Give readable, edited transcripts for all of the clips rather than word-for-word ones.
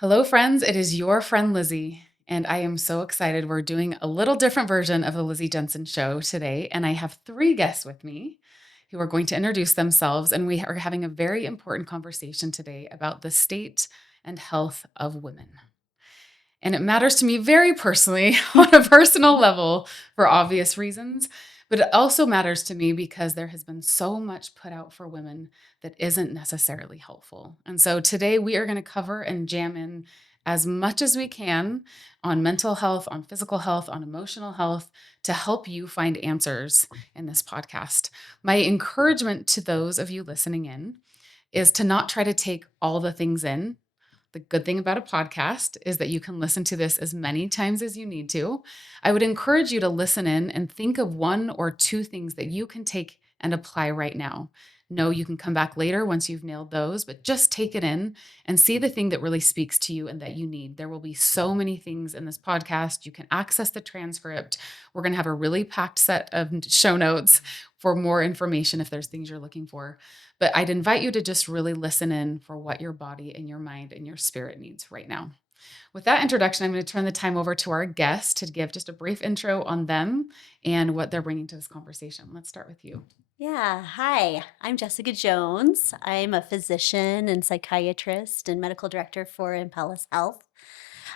Hello, friends. It is your friend Lizzy, and I am so excited. We're doing a little different version of the Lizzy Jensen Show today, and I have three guests with me who are going to introduce themselves, and we are having a very important conversation today about the state and health of women. And it matters to me very personally on a personal level for obvious reasons. But it also matters to me because there has been so much put out for women that isn't necessarily helpful. And so today we are going to cover and jam in as much as we can on mental health, on physical health, on emotional health to help you find answers in this podcast. My encouragement to those of you listening in is to not try to take all the things in. The good thing about a podcast is that you can listen to this as many times as you need to. I would encourage you to listen in and think of one or two things that you can take and apply right now. No, you can come back later once you've nailed those, but just take it in and see the thing that really speaks to you and that you need. There will be so many things in this podcast. You can access the transcript. We're going to have a really packed set of show notes for more information if there's things you're looking for. But I'd invite you to just really listen in for what your body and your mind and your spirit needs right now. With that introduction, I'm going to turn the time over to our guest to give just a brief intro on them and what they're bringing to this conversation. Let's start with you. Yeah, hi, I'm Jessica Jones. I'm a physician and psychiatrist and medical director for Ampelis Health.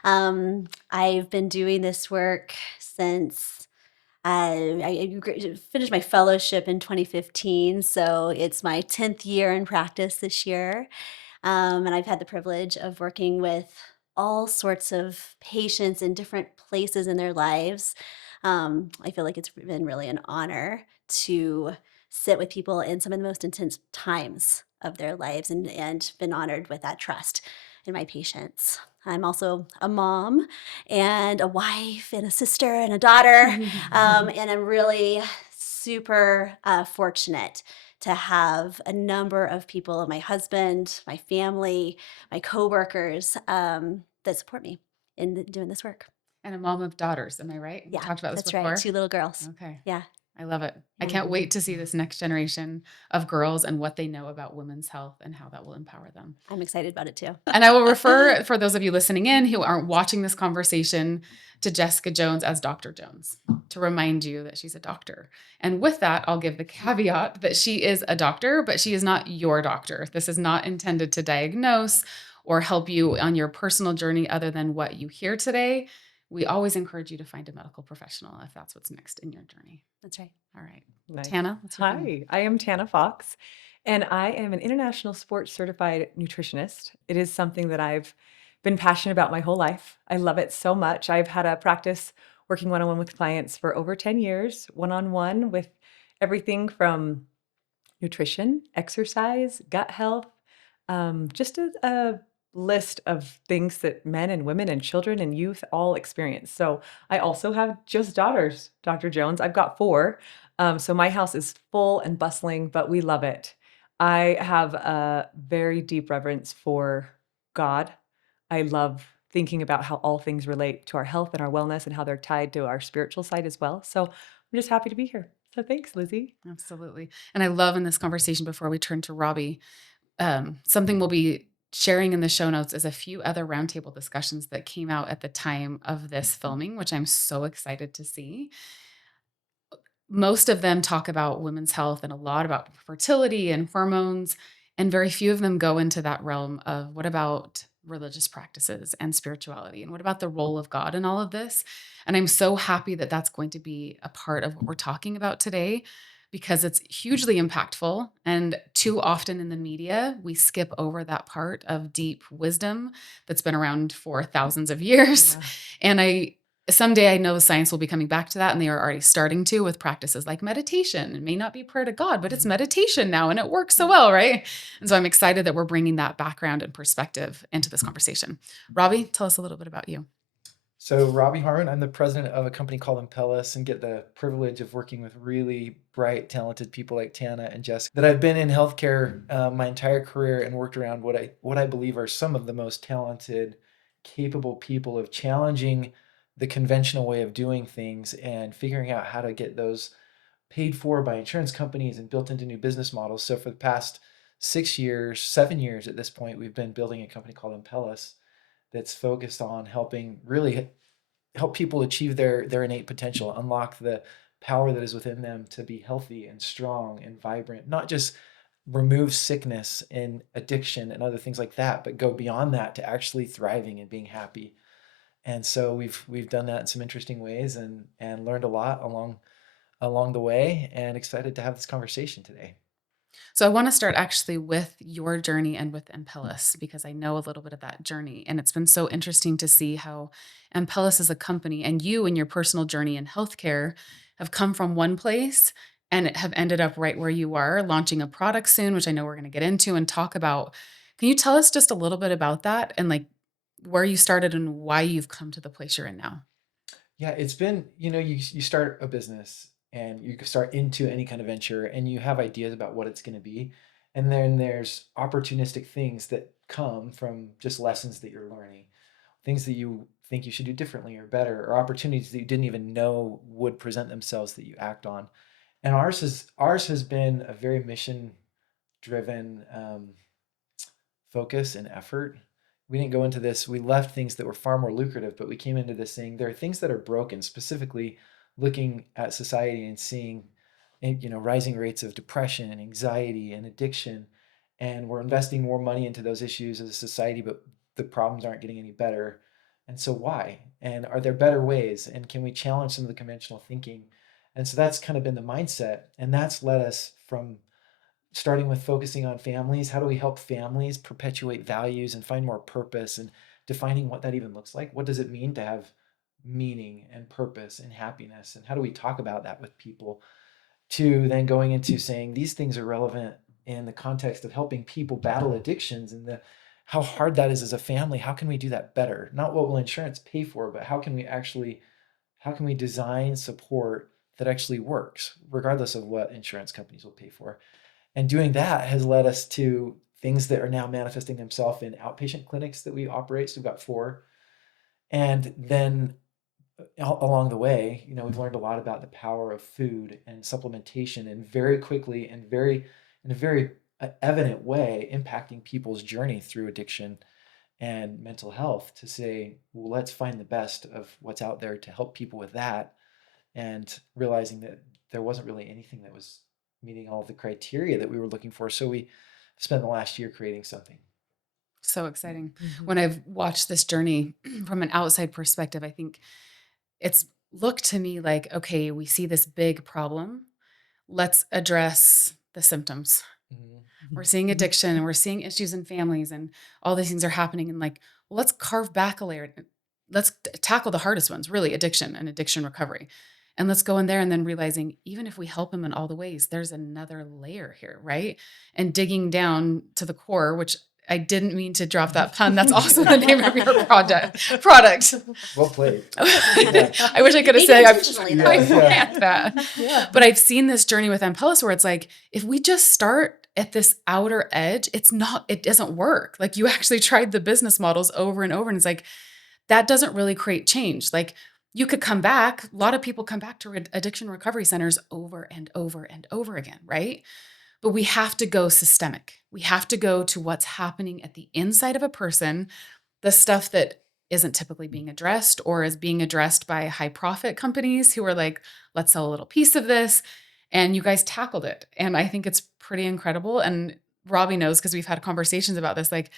I've been doing this work since I finished my fellowship in 2015, so it's my 10th year in practice this year. And I've had the privilege of working with all sorts of patients in different places in their lives. I feel like it's been really an honor to sit with people in some of the most intense times of their lives and been honored with that trust in my patients. I'm also a mom and a wife and a sister and a daughter. And I'm really super fortunate to have a number of people, my husband, my family, my coworkers, that support me in doing this work. And a mom of daughters, am I right? We Yeah, talked about this that's right. before. 2 little girls. Okay. Yeah, I love it. I yeah. can't wait to see this next generation of girls and what they know about women's health and how that will empower them. I'm excited about it too. And I will refer, for those of you listening in who aren't watching this conversation, to Jessica Jones as Dr. Jones to remind you that she's a doctor. And with that, I'll give the caveat that she is a doctor, but she is not your doctor. This is not intended to diagnose or help you on your personal journey other than what you hear today. We always encourage you to find a medical professional if that's what's next in your journey. That's right. All right. Nice. Tanna, let's hear from you. Hi, I am Tanna Fox, and I am an international sports certified nutritionist. It is something that I've been passionate about my whole life. I love it so much. I've had a practice working one on one with clients for over 10 years, one on one with everything from nutrition, exercise, gut health, just a list of things that men and women and children and youth all experience. So I also have just daughters, Dr. Jones. I've got four. So my house is full and bustling, but we love it. I have a very deep reverence for God. I love thinking about how all things relate to our health and our wellness and how they're tied to our spiritual side as well. So I'm just happy to be here. So thanks, Lizzy. Absolutely. And I love in this conversation before we turn to Robbie, something we'll be sharing in the show notes is a few other roundtable discussions that came out at the time of this filming, which I'm so excited to see. Most of them talk about women's health and a lot about fertility and hormones, and very few of them go into that realm of what about religious practices and spirituality, and what about the role of God in all of this. And I'm so happy that that's going to be a part of what we're talking about today because it's hugely impactful. And too often in the media, we skip over that part of deep wisdom that's been around for thousands of years. Yeah. And someday I know science will be coming back to that, and they are already starting to with practices like meditation. It may not be prayer to God, but it's meditation now, and it works so well, right? And so I'm excited that we're bringing that background and perspective into this conversation. Robbie, tell us a little bit about you. So Robbie Harmon, I'm the president of a company called Ampelis and get the privilege of working with really bright, talented people like Tanna and Jessica. That I've been in healthcare my entire career and worked around what I believe are some of the most talented, capable people of challenging the conventional way of doing things and figuring out how to get those paid for by insurance companies and built into new business models. So for the past 6 years, 7 years at this point, we've been building a company called Ampelis that's focused on helping really help people achieve their innate potential, unlock the power that is within them to be healthy and strong and vibrant, not just remove sickness and addiction and other things like that, but go beyond that to actually thriving and being happy. And so we've done that in some interesting ways and learned a lot along the way, and excited to have this conversation today. So I want to start actually with your journey and with Ampelis because I know a little bit of that journey. And it's been so interesting to see how Ampelis as a company and you and your personal journey in healthcare have come from one place and have ended up right where you are, launching a product soon, which I know we're going to get into and talk about. Can you tell us just a little bit about that and like where you started and why you've come to the place you're in now? Yeah, it's been, you start a business and you start into any kind of venture and you have ideas about what it's going to be. And then there's opportunistic things that come from just lessons that you're learning, things that you think you should do differently or better, or opportunities that you didn't even know would present themselves that you act on. And ours has been a very mission driven focus and effort. We didn't go into this, we left things that were far more lucrative, but we came into this saying there are things that are broken, specifically looking at society and seeing rising rates of depression and anxiety and addiction. And we're investing more money into those issues as a society, but the problems aren't getting any better. And so why? And are there better ways? And can we challenge some of the conventional thinking? And so that's kind of been the mindset. And that's led us from starting with focusing on families. How do we help families perpetuate values and find more purpose, and defining what that even looks like? What does it mean to have meaning and purpose and happiness? And how do we talk about that with people? To then going into saying these things are relevant in the context of helping people battle addictions and how hard that is as a family. How can we do that better? Not what will insurance pay for, but how can we design support that actually works, regardless of what insurance companies will pay for? And doing that has led us to things that are now manifesting themselves in outpatient clinics that we operate. So we've got 4. And then along the way, we've learned a lot about the power of food and supplementation, and very quickly and in a very evident way impacting people's journey through addiction and mental health, to say, well, let's find the best of what's out there to help people with that, and realizing that there wasn't really anything that was meeting all of the criteria that we were looking for. So we spent the last year creating something. So exciting. Mhm. When I've watched this journey from an outside perspective, I think it's looked to me like, okay, we see this big problem. Let's address the symptoms. Mhm. We're seeing addiction and we're seeing issues in families and all these things are happening. And like, well, let's carve back a layer. Let's tackle the hardest ones, really addiction and addiction recovery. And let's go in there and then realizing even if we help them in all the ways, there's another layer here, right? And digging down to the core, which I didn't mean to drop that pun. That's also the name of your product. Well played. I wish I could have Maybe said intentionally, though. I planned that. Yeah. But I've seen this journey with Ampelis where it's like, if we just start at this outer edge, it doesn't work. Like you actually tried the business models over and over. And it's like, that doesn't really create change. Like you could come back. A lot of people come back to addiction recovery centers over and over and over again, right? But we have to go systemic. We have to go to what's happening at the inside of a person, the stuff that isn't typically being addressed or is being addressed by high profit companies who are like, let's sell a little piece of this. And you guys tackled it. And I think it's pretty incredible. And Robbie knows because we've had conversations about this. Like,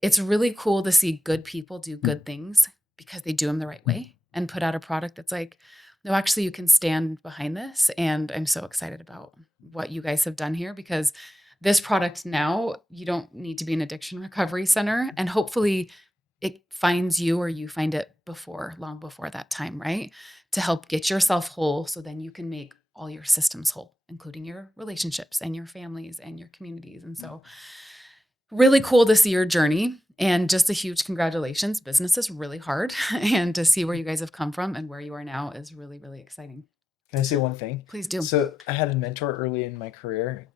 it's really cool to see good people do good things because they do them the right way and put out a product that's like, no, actually, you can stand behind this. And I'm so excited about what you guys have done here because this product now, you don't need to be an addiction recovery center. And hopefully, it finds you or you find it long before that time, right? To help get yourself whole so then you can make all your systems whole, including your relationships and your families and your communities. And so really cool to see your journey and just a huge congratulations. Business is really hard and to see where you guys have come from and where you are now is really, really exciting. Can I say one thing? Please do. So I had a mentor early in my career.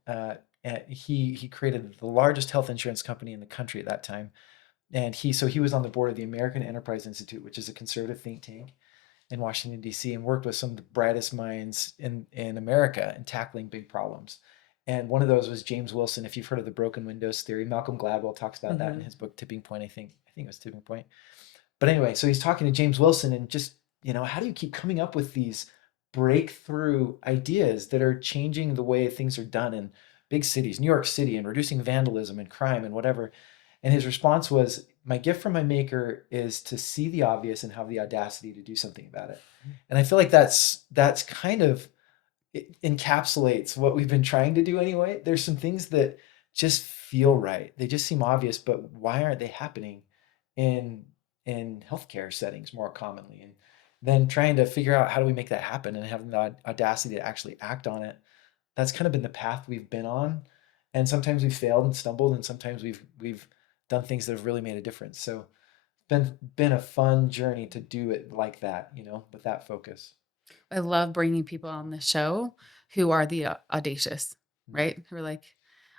And he created the largest health insurance company in the country at that time. And he was on the board of the American Enterprise Institute, which is a conservative think tank in Washington, D.C., and worked with some of the brightest minds in America in tackling big problems. And one of those was James Wilson. If you've heard of the broken windows theory, Malcolm Gladwell talks about that in his book Tipping Point, I think think it was Tipping Point. But anyway, so he's talking to James Wilson and just, how do you keep coming up with these breakthrough ideas that are changing the way things are done in big cities, New York City, and reducing vandalism and crime and whatever. And his response was, my gift from my maker is to see the obvious and have the audacity to do something about it. And I feel like that's kind of, it encapsulates what we've been trying to do anyway. There's some things that just feel right. They just seem obvious, but why aren't they happening in healthcare settings more commonly? And then trying to figure out how do we make that happen and having the audacity to actually act on it. That's kind of been the path we've been on. And sometimes we've failed and stumbled, and sometimes we've done things that have really made a difference. So it's been a fun journey to do it like that, with that focus. I love bringing people on the show who are the audacious, right? Who are like,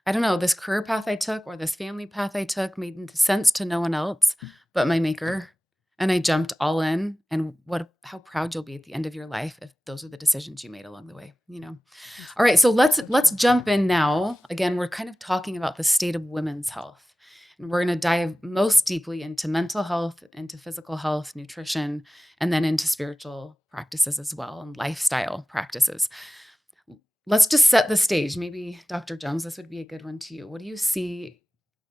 I don't know, this career path I took or this family path I took made sense to no one else but my maker. And I jumped all in. And how proud you'll be at the end of your life if those are the decisions you made along the way, All right, so let's jump in now. Again, we're kind of talking about the state of women's health. And we're going to dive most deeply into mental health, into physical health, nutrition, and then into spiritual practices as well and lifestyle practices. Let's just set the stage. Maybe Dr. Jones, this would be a good one to you. What do you see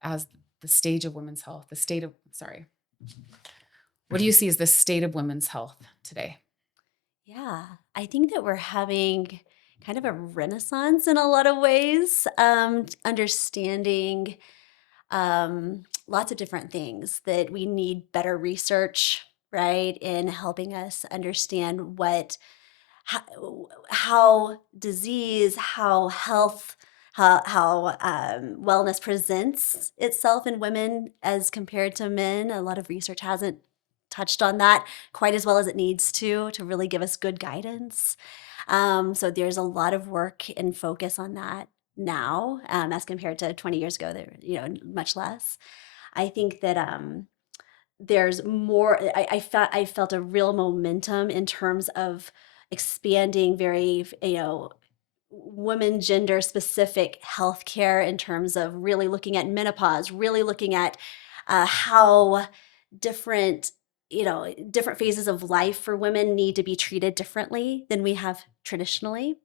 as the stage of women's health? What do you see as the state of women's health today? Yeah, I think that we're having kind of a renaissance in a lot of ways, understanding lots of different things that we need better research, right, in helping us understand how disease, how health, how wellness presents itself in women as compared to men. A lot of research hasn't touched on that quite as well as it needs to really give us good guidance. So there's a lot of work and focus on that now, as compared to 20 years ago. There, much less. I think that there's more. I felt a real momentum in terms of expanding very, women gender specific healthcare in terms of really looking at menopause, really looking at how different different phases of life for women need to be treated differently than we have traditionally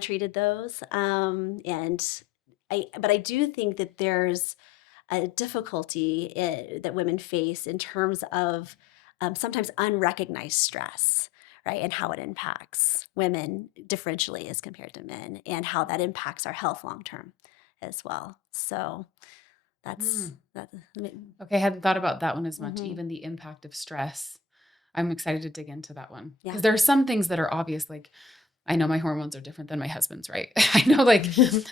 treated those. But I do think that there's a difficulty that women face in terms of sometimes unrecognized stress, right? And how it impacts women differentially as compared to men, and how that impacts our health long term as well. So that's that. Okay, I hadn't thought about that one as much, Mhm. even the impact of stress. I'm excited to dig into that one. Yeah. Because there are some things that are obvious, like I know my hormones are different than my husband's, right? I know like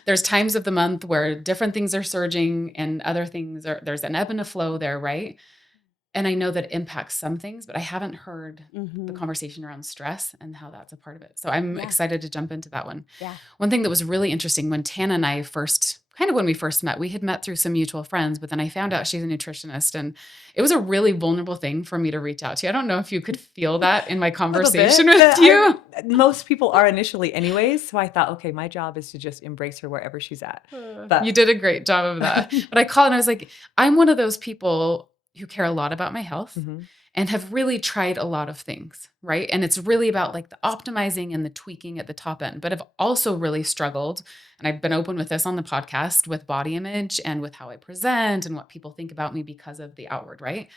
there's times of the month where different things are surging and other things there's an ebb and a flow there, right? And I know that it impacts some things, but I haven't heard the Mhm. conversation around stress and how that's a part of it. So I'm Yeah. excited to jump into that one. Yeah. One thing that was really interesting when Tanna and I when we first met, we had met through some mutual friends, but then I found out she's a nutritionist, and it was a really vulnerable thing for me to reach out to you. I don't know if you could feel that in my conversation with you. Most people are initially anyways. So I thought, okay, my job is to just embrace her wherever she's at. But You did a great job of that. But I called and I was like, I'm one of those people who care a lot about my health Mhm. and have really tried a lot of things, right? And it's really about like the optimizing and the tweaking at the top end, but I've also really struggled, and I've been open with this on the podcast, with body image and with how I present and what people think about me because of the outward, right?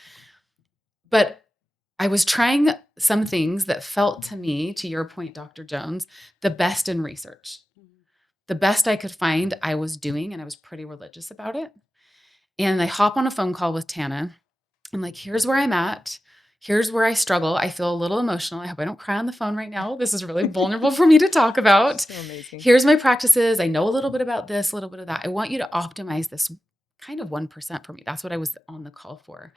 But I was trying some things that felt to me, to your point, Dr. Jones, the best in research. The best I could find I was doing, and I was pretty religious about it. And I hop on a phone call with Tanna. I'm like, here's where I'm at. Here's where I struggle. I feel a little emotional. I hope I don't cry on the phone right now. This is really vulnerable for me to talk about. So amazing. Here's my practices. I know a little bit about this, a little bit of that. I want you to optimize this kind of 1% for me. That's what I was on the call for.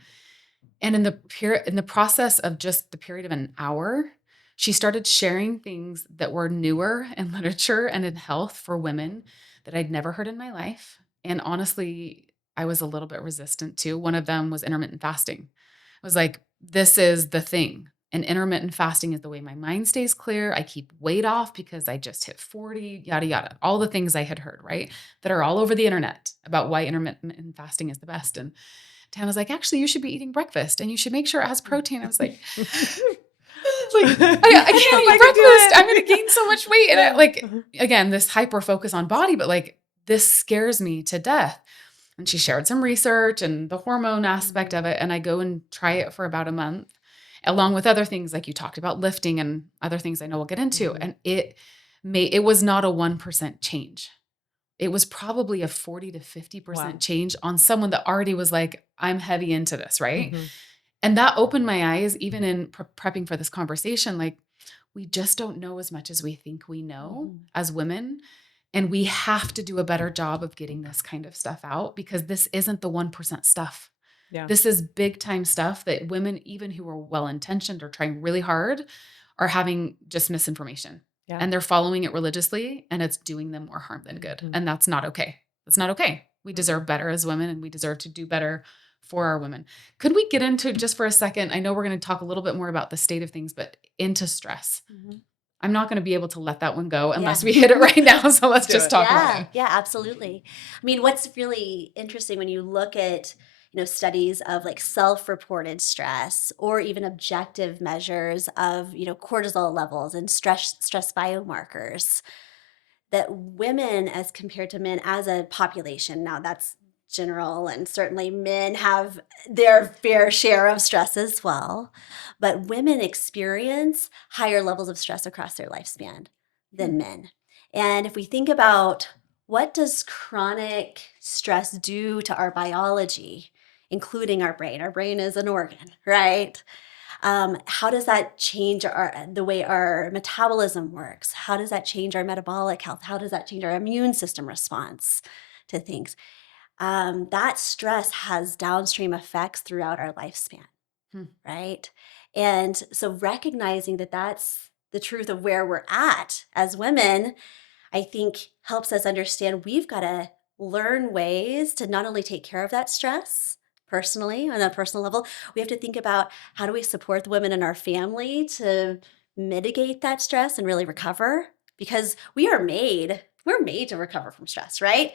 And in the process of just the period of an hour, she started sharing things that were newer in literature and in health for women that I'd never heard in my life. And honestly, I was a little bit resistant to. One of them was intermittent fasting. I was like, this is the thing. And intermittent fasting is the way my mind stays clear. I keep weight off because I just hit 40, yada, yada. All the things I had heard, right? That are all over the internet about why intermittent fasting is the best. And Tanna's like, actually, you should be eating breakfast and you should make sure it has protein. I was like, I can't eat breakfast. I'm going to gain so much weight. And again, this hyper focus on body, but like, this scares me to death. And she shared some research and the hormone aspect of it. And I go and try it for about a month, along with other things like you talked about, lifting and other things I know we'll get into. And it was not a 1% change. It was probably a 40 to 50% change on someone that already was like, I'm heavy into this, right? And that opened my eyes, even in prepping for this conversation. Like, we just don't know as much as we think we know as women. And we have to do a better job of getting this kind of stuff out, because this isn't the 1% stuff. Yeah. This is big time stuff that women, even who are well-intentioned or trying really hard, are having just misinformation. Yeah. And they're following it religiously, and it's doing them more harm than good. And that's not okay. That's not okay. We deserve better as women, and we deserve to do better for our women. Could we get into, just for a second, I know we're going to talk a little bit more about the state of things, but into stress. I'm not going to be able to let that one go unless we hit it right now. So let's just talk about it. Yeah, absolutely. I mean, what's really interesting when you look at, studies of like self-reported stress, or even objective measures of, cortisol levels and stress biomarkers, that women as compared to men as a population, now that's general, and certainly men have their fair share of stress as well, but women experience higher levels of stress across their lifespan than men. And if we think about, what does chronic stress do to our biology, including our brain is an organ, right? How does that change the way our metabolism works? How does that change our metabolic health? How does that change our immune system response to things? That stress has downstream effects throughout our lifespan, right? And so recognizing that that's the truth of where we're at as women, I think helps us understand we've got to learn ways to not only take care of that stress personally, on a personal level, we have to think about, how do we support the women in our family to mitigate that stress and really recover? Because we're made to recover from stress, right?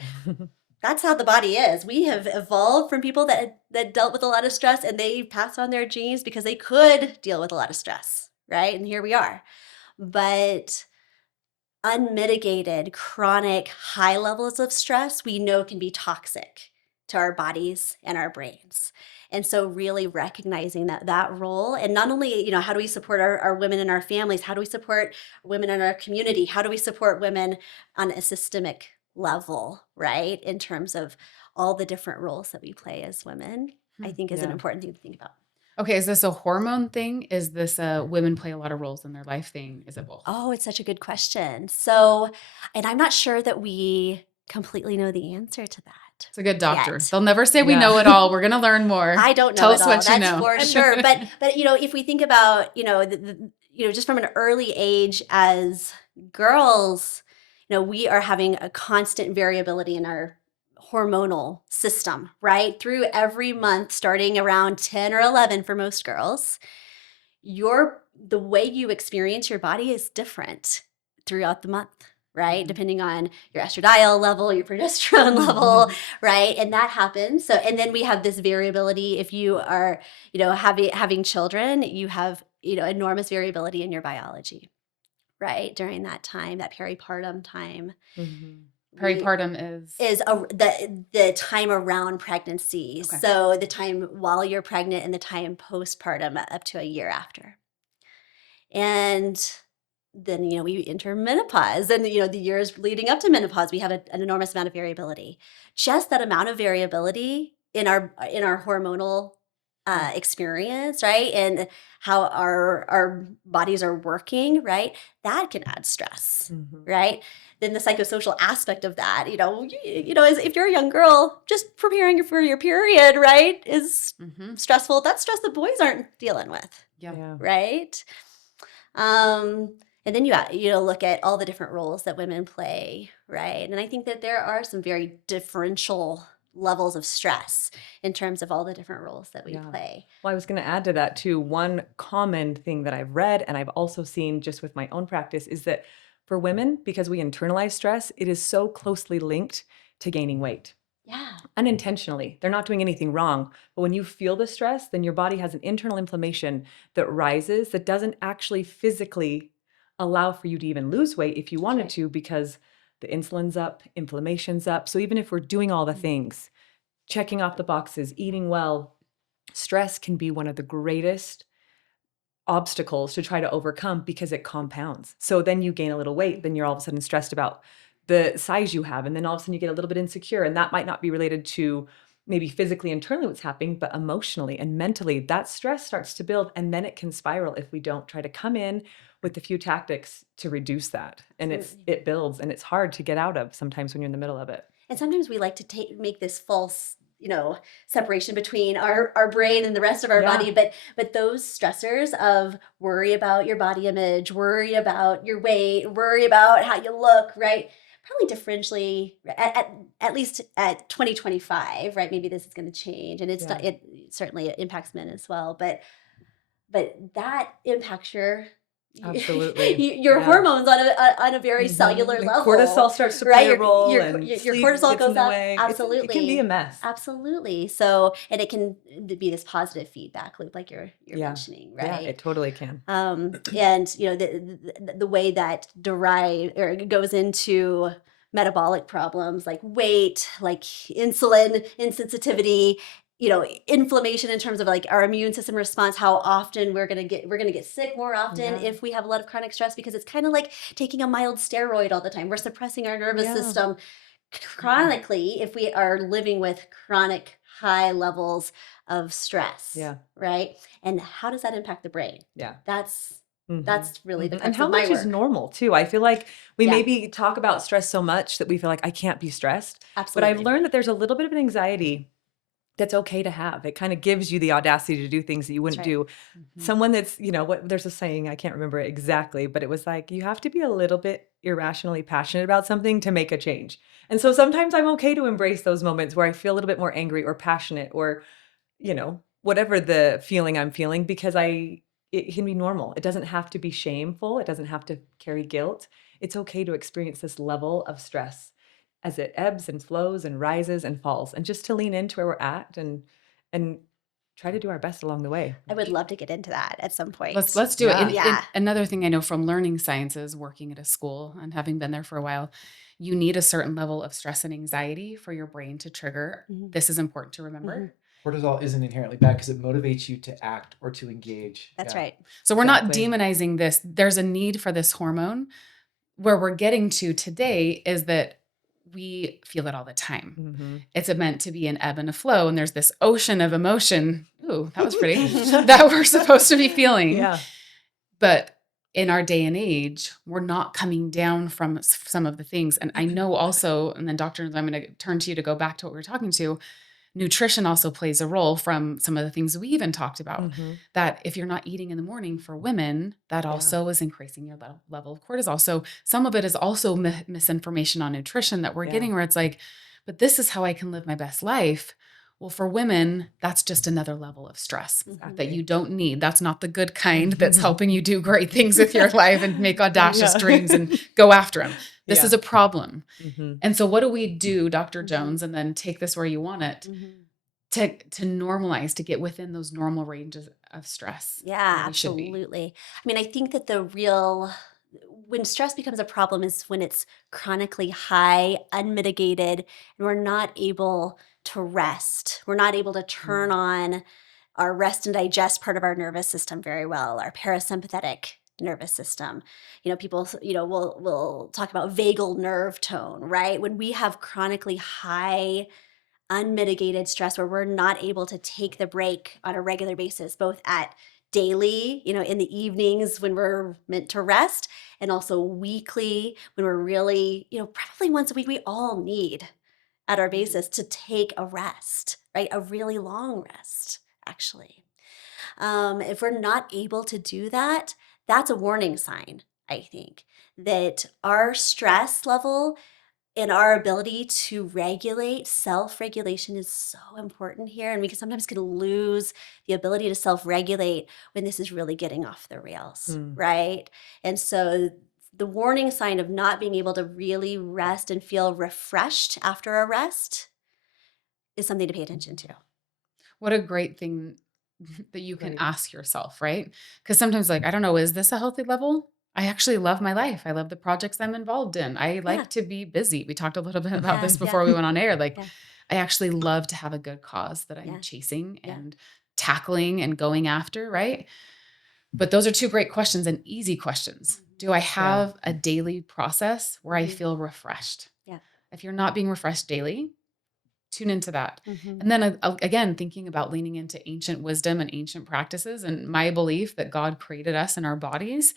That's how the body is. We have evolved from people that dealt with a lot of stress, and they passed on their genes because they could deal with a lot of stress, right? And here we are. But unmitigated, chronic, high levels of stress, we know can be toxic to our bodies and our brains. And so really recognizing that role, and not only, how do we support our women in our families? How do we support women in our community? How do we support women on a systemic level, right? In terms of all the different roles that we play as women, I think is an important thing to think about. Okay, is this a hormone thing? Is this a women play a lot of roles in their life thing? Is it both? Oh, it's such a good question. So, and I'm not sure that we completely know the answer to that. It's a good doctor. Yet. They'll never say we know it all. We're going to learn more. I don't know Tell it us all. what you That's know. for sure. But if we think about, just from an early age as girls, we are having a constant variability in our hormonal system, right? Through every month, starting around 10 or 11 for most girls, the way you experience your body is different throughout the month, right? Depending on your estradiol level, your progesterone level, right? And that happens. So, and then we have this variability. If you are, having children, you have, enormous variability in your biology, right? During that time, that peripartum time. Peripartum is the time around pregnancy. Okay. So the time while you're pregnant and the time postpartum up to a year after. And then, we enter menopause, and, the years leading up to menopause, we have an enormous amount of variability. Just that amount of variability in our hormonal experience, right? And how our bodies are working, right? That can add stress, right? Then the psychosocial aspect of that, as if you're a young girl, just preparing for your period, right, is stressful. That's stress that boys aren't dealing with, right? And then you look at all the different roles that women play, right? And I think that there are some very differential levels of stress in terms of all the different roles that we play. Well, I was going to add to that too. One common thing that I've read, and I've also seen just with my own practice, is that for women, because we internalize stress, it is so closely linked to gaining weight. Yeah. unintentionally. They're not doing anything wrong. But when you feel the stress, then your body has an internal inflammation that rises that doesn't actually physically allow for you to even lose weight if you wanted right. to, because the insulin's up, inflammation's up. So even if we're doing all the things, checking off the boxes, eating well, stress can be one of the greatest obstacles to try to overcome because it compounds. So then you gain a little weight, then you're all of a sudden stressed about the size you have. And then all of a sudden you get a little bit insecure. And that might not be related to maybe physically, internally what's happening, but emotionally and mentally, that stress starts to build. And then it can spiral if we don't try to come in with a few tactics to reduce that. And Absolutely. it builds, and it's hard to get out of sometimes when you're in the middle of it. And sometimes we like to make this false, separation between our brain and the rest of our Yeah. body. But those stressors of worry about your body image, worry about your weight, worry about how you look, right? Probably differentially at least at 2025, right? Maybe this is going to change, and it's Yeah. not. It certainly impacts men as well, but that impacts Absolutely. your Yeah. hormones on a very cellular And level. cortisol starts to right? play a role, and Your sleep cortisol gets in goes the up. way. It can Absolutely. be a mess. Absolutely. So, and it can be this positive feedback loop, like you're Yeah. mentioning, Yeah, right? it totally can. And the way that goes into metabolic problems like weight, like insulin insensitivity, inflammation in terms of like our immune system response, how often we're gonna get sick more often Yeah. if we have a lot of chronic stress, because it's kind of like taking a mild steroid all the time. We're suppressing our nervous Yeah. system chronically if we are living with chronic high levels of stress. Yeah. Right. And how does that impact the brain? Yeah. That's Mhm. really the And crux how of my much work. is normal too? I feel like we Yeah. maybe talk about stress so much that we feel like I can't be stressed. But I've Absolutely. learned that there's a little bit of an anxiety that's okay to have. It kind of gives you the audacity to do things that you wouldn't right. do. Mhm. Someone that's, there's a saying, I can't remember it exactly, but it was like, you have to be a little bit irrationally passionate about something to make a change. And so sometimes I'm okay to embrace those moments where I feel a little bit more angry or passionate, or, whatever the feeling I'm feeling, because it can be normal. It doesn't have to be shameful. It doesn't have to carry guilt. It's okay to experience this level of stress as it ebbs and flows and rises and falls, and just to lean into where we're at and try to do our best along the way. I would love to get into that at some point. Let's do it. Yeah. Yeah. Another thing I know from learning sciences, working at a school and having been there for a while, you need a certain level of stress and anxiety for your brain to trigger. Mhm. This is important to remember. Cortisol isn't inherently bad because it motivates you to act or to engage. That's Yeah. right. So we're not Exactly. demonizing this. There's a need for this hormone. Where we're getting to today is that we feel it all the time. Mhm. It's meant to be an ebb and a flow, and there's this ocean of emotion. Ooh, that was pretty. That we're supposed to be feeling. Yeah. But in our day and age, we're not coming down from some of the things. And I know also, and then doctors, I'm going to turn to you to go back to what we were talking to. Nutrition also plays a role from some of the things we even talked about. Mhm. That if you're not eating in the morning for women, that also is increasing your level of cortisol. So some of it is also misinformation on nutrition that we're Yeah. getting, where it's like, but this is how I can live my best life. Well, for women, that's just another level of stress that you don't need. That's not the good kind that's helping you do great things with your life and make audacious Yeah. dreams and go after them. This Yeah. is a problem. Mhm. And so what do we do, Dr. Jones, and then take this where you want it, to normalize, to get within those normal ranges of stress? Yeah, where we should be? absolutely. I mean, I think that when stress becomes a problem is when it's chronically high, unmitigated, and we're not able to rest. We're not able to turn on our rest and digest part of our nervous system very well, our parasympathetic nervous system. People, will talk about vagal nerve tone, right? When we have chronically high unmitigated stress where we're not able to take the break on a regular basis, both at daily, in the evenings when we're meant to rest, and also weekly when we're really, probably once a week, we all need at our basis to take a rest, right? A really long rest, actually. If we're not able to do that, that's a warning sign, I think, that our stress level and our ability to regulate, self-regulation is so important here. And we sometimes can lose the ability to self-regulate when this is really getting off the rails, right? And so the warning sign of not being able to really rest and feel refreshed after a rest is something to pay attention to. What a great thing that you can Right. ask yourself, right? Because sometimes, like, I don't know, is this a healthy level? I actually love my life. I love the projects I'm involved in. I Yeah. like to be busy. We talked a little bit about Yeah, this yeah, before we went on air. Like, yeah, I actually love to have a good cause that yeah, I'm chasing yeah. and tackling and going after, right? But those are two great questions and easy questions. Do I Yeah. have a daily process where I Mhm. feel refreshed? Yeah. If you're not being refreshed daily, tune into that. Mhm. And then again, thinking about leaning into ancient wisdom and ancient practices and my belief that God created us in our bodies.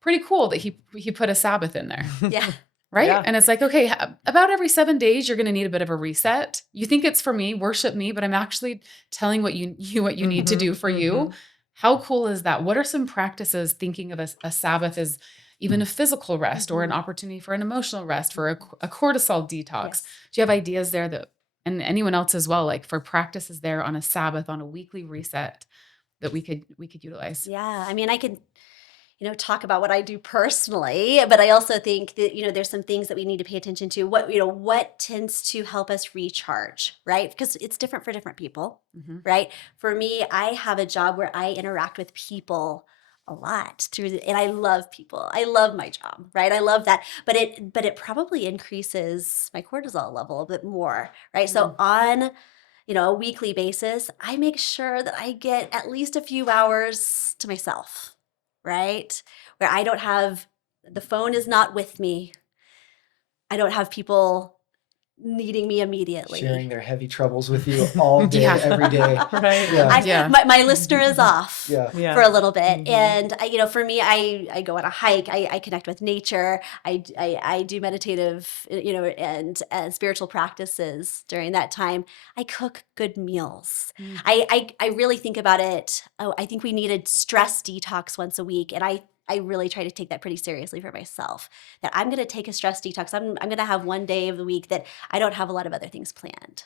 Pretty cool that he put a Sabbath in there, Yeah. right? Yeah. And it's like, okay, about every 7 days, you're going to need a bit of a reset. You think it's for me, worship me, but I'm actually telling what you need to Mhm, do for you. mhm. How cool is that? What are some practices thinking of a Sabbath as even a physical rest or an Mhm. opportunity for an emotional rest, for a cortisol detox? Yes. Do you have ideas there that, and anyone else as well, like for practices there on a Sabbath, on a weekly reset that we could utilize? Yeah. I mean, I could, talk about what I do personally, but I also think that, there's some things that we need to pay attention to. What tends to help us recharge, right? Because it's different for different people, Mhm. right? For me, I have a job where I interact with people a lot and I love people. I love my job, right? I love that. But it probably increases my cortisol level a bit more, right? So on a weekly basis, I make sure that I get at least a few hours to myself, right? Where I don't have the phone is not with me. I don't have people needing me Sharing immediately. their heavy troubles with you all day, Yeah. every day. Right. Yeah. Yeah. My listener is off Yeah. for Yeah. a little bit, Mhm. and for me, I go on a hike. I connect with nature. I do meditative, and spiritual practices during that time. I cook good meals. Mhm. I really think about it. Oh, I think we need a stress detox once a week, and I really try to take that pretty seriously for myself. That I'm going to take a stress detox. I'm going to have one day of the week that I don't have a lot of other things planned.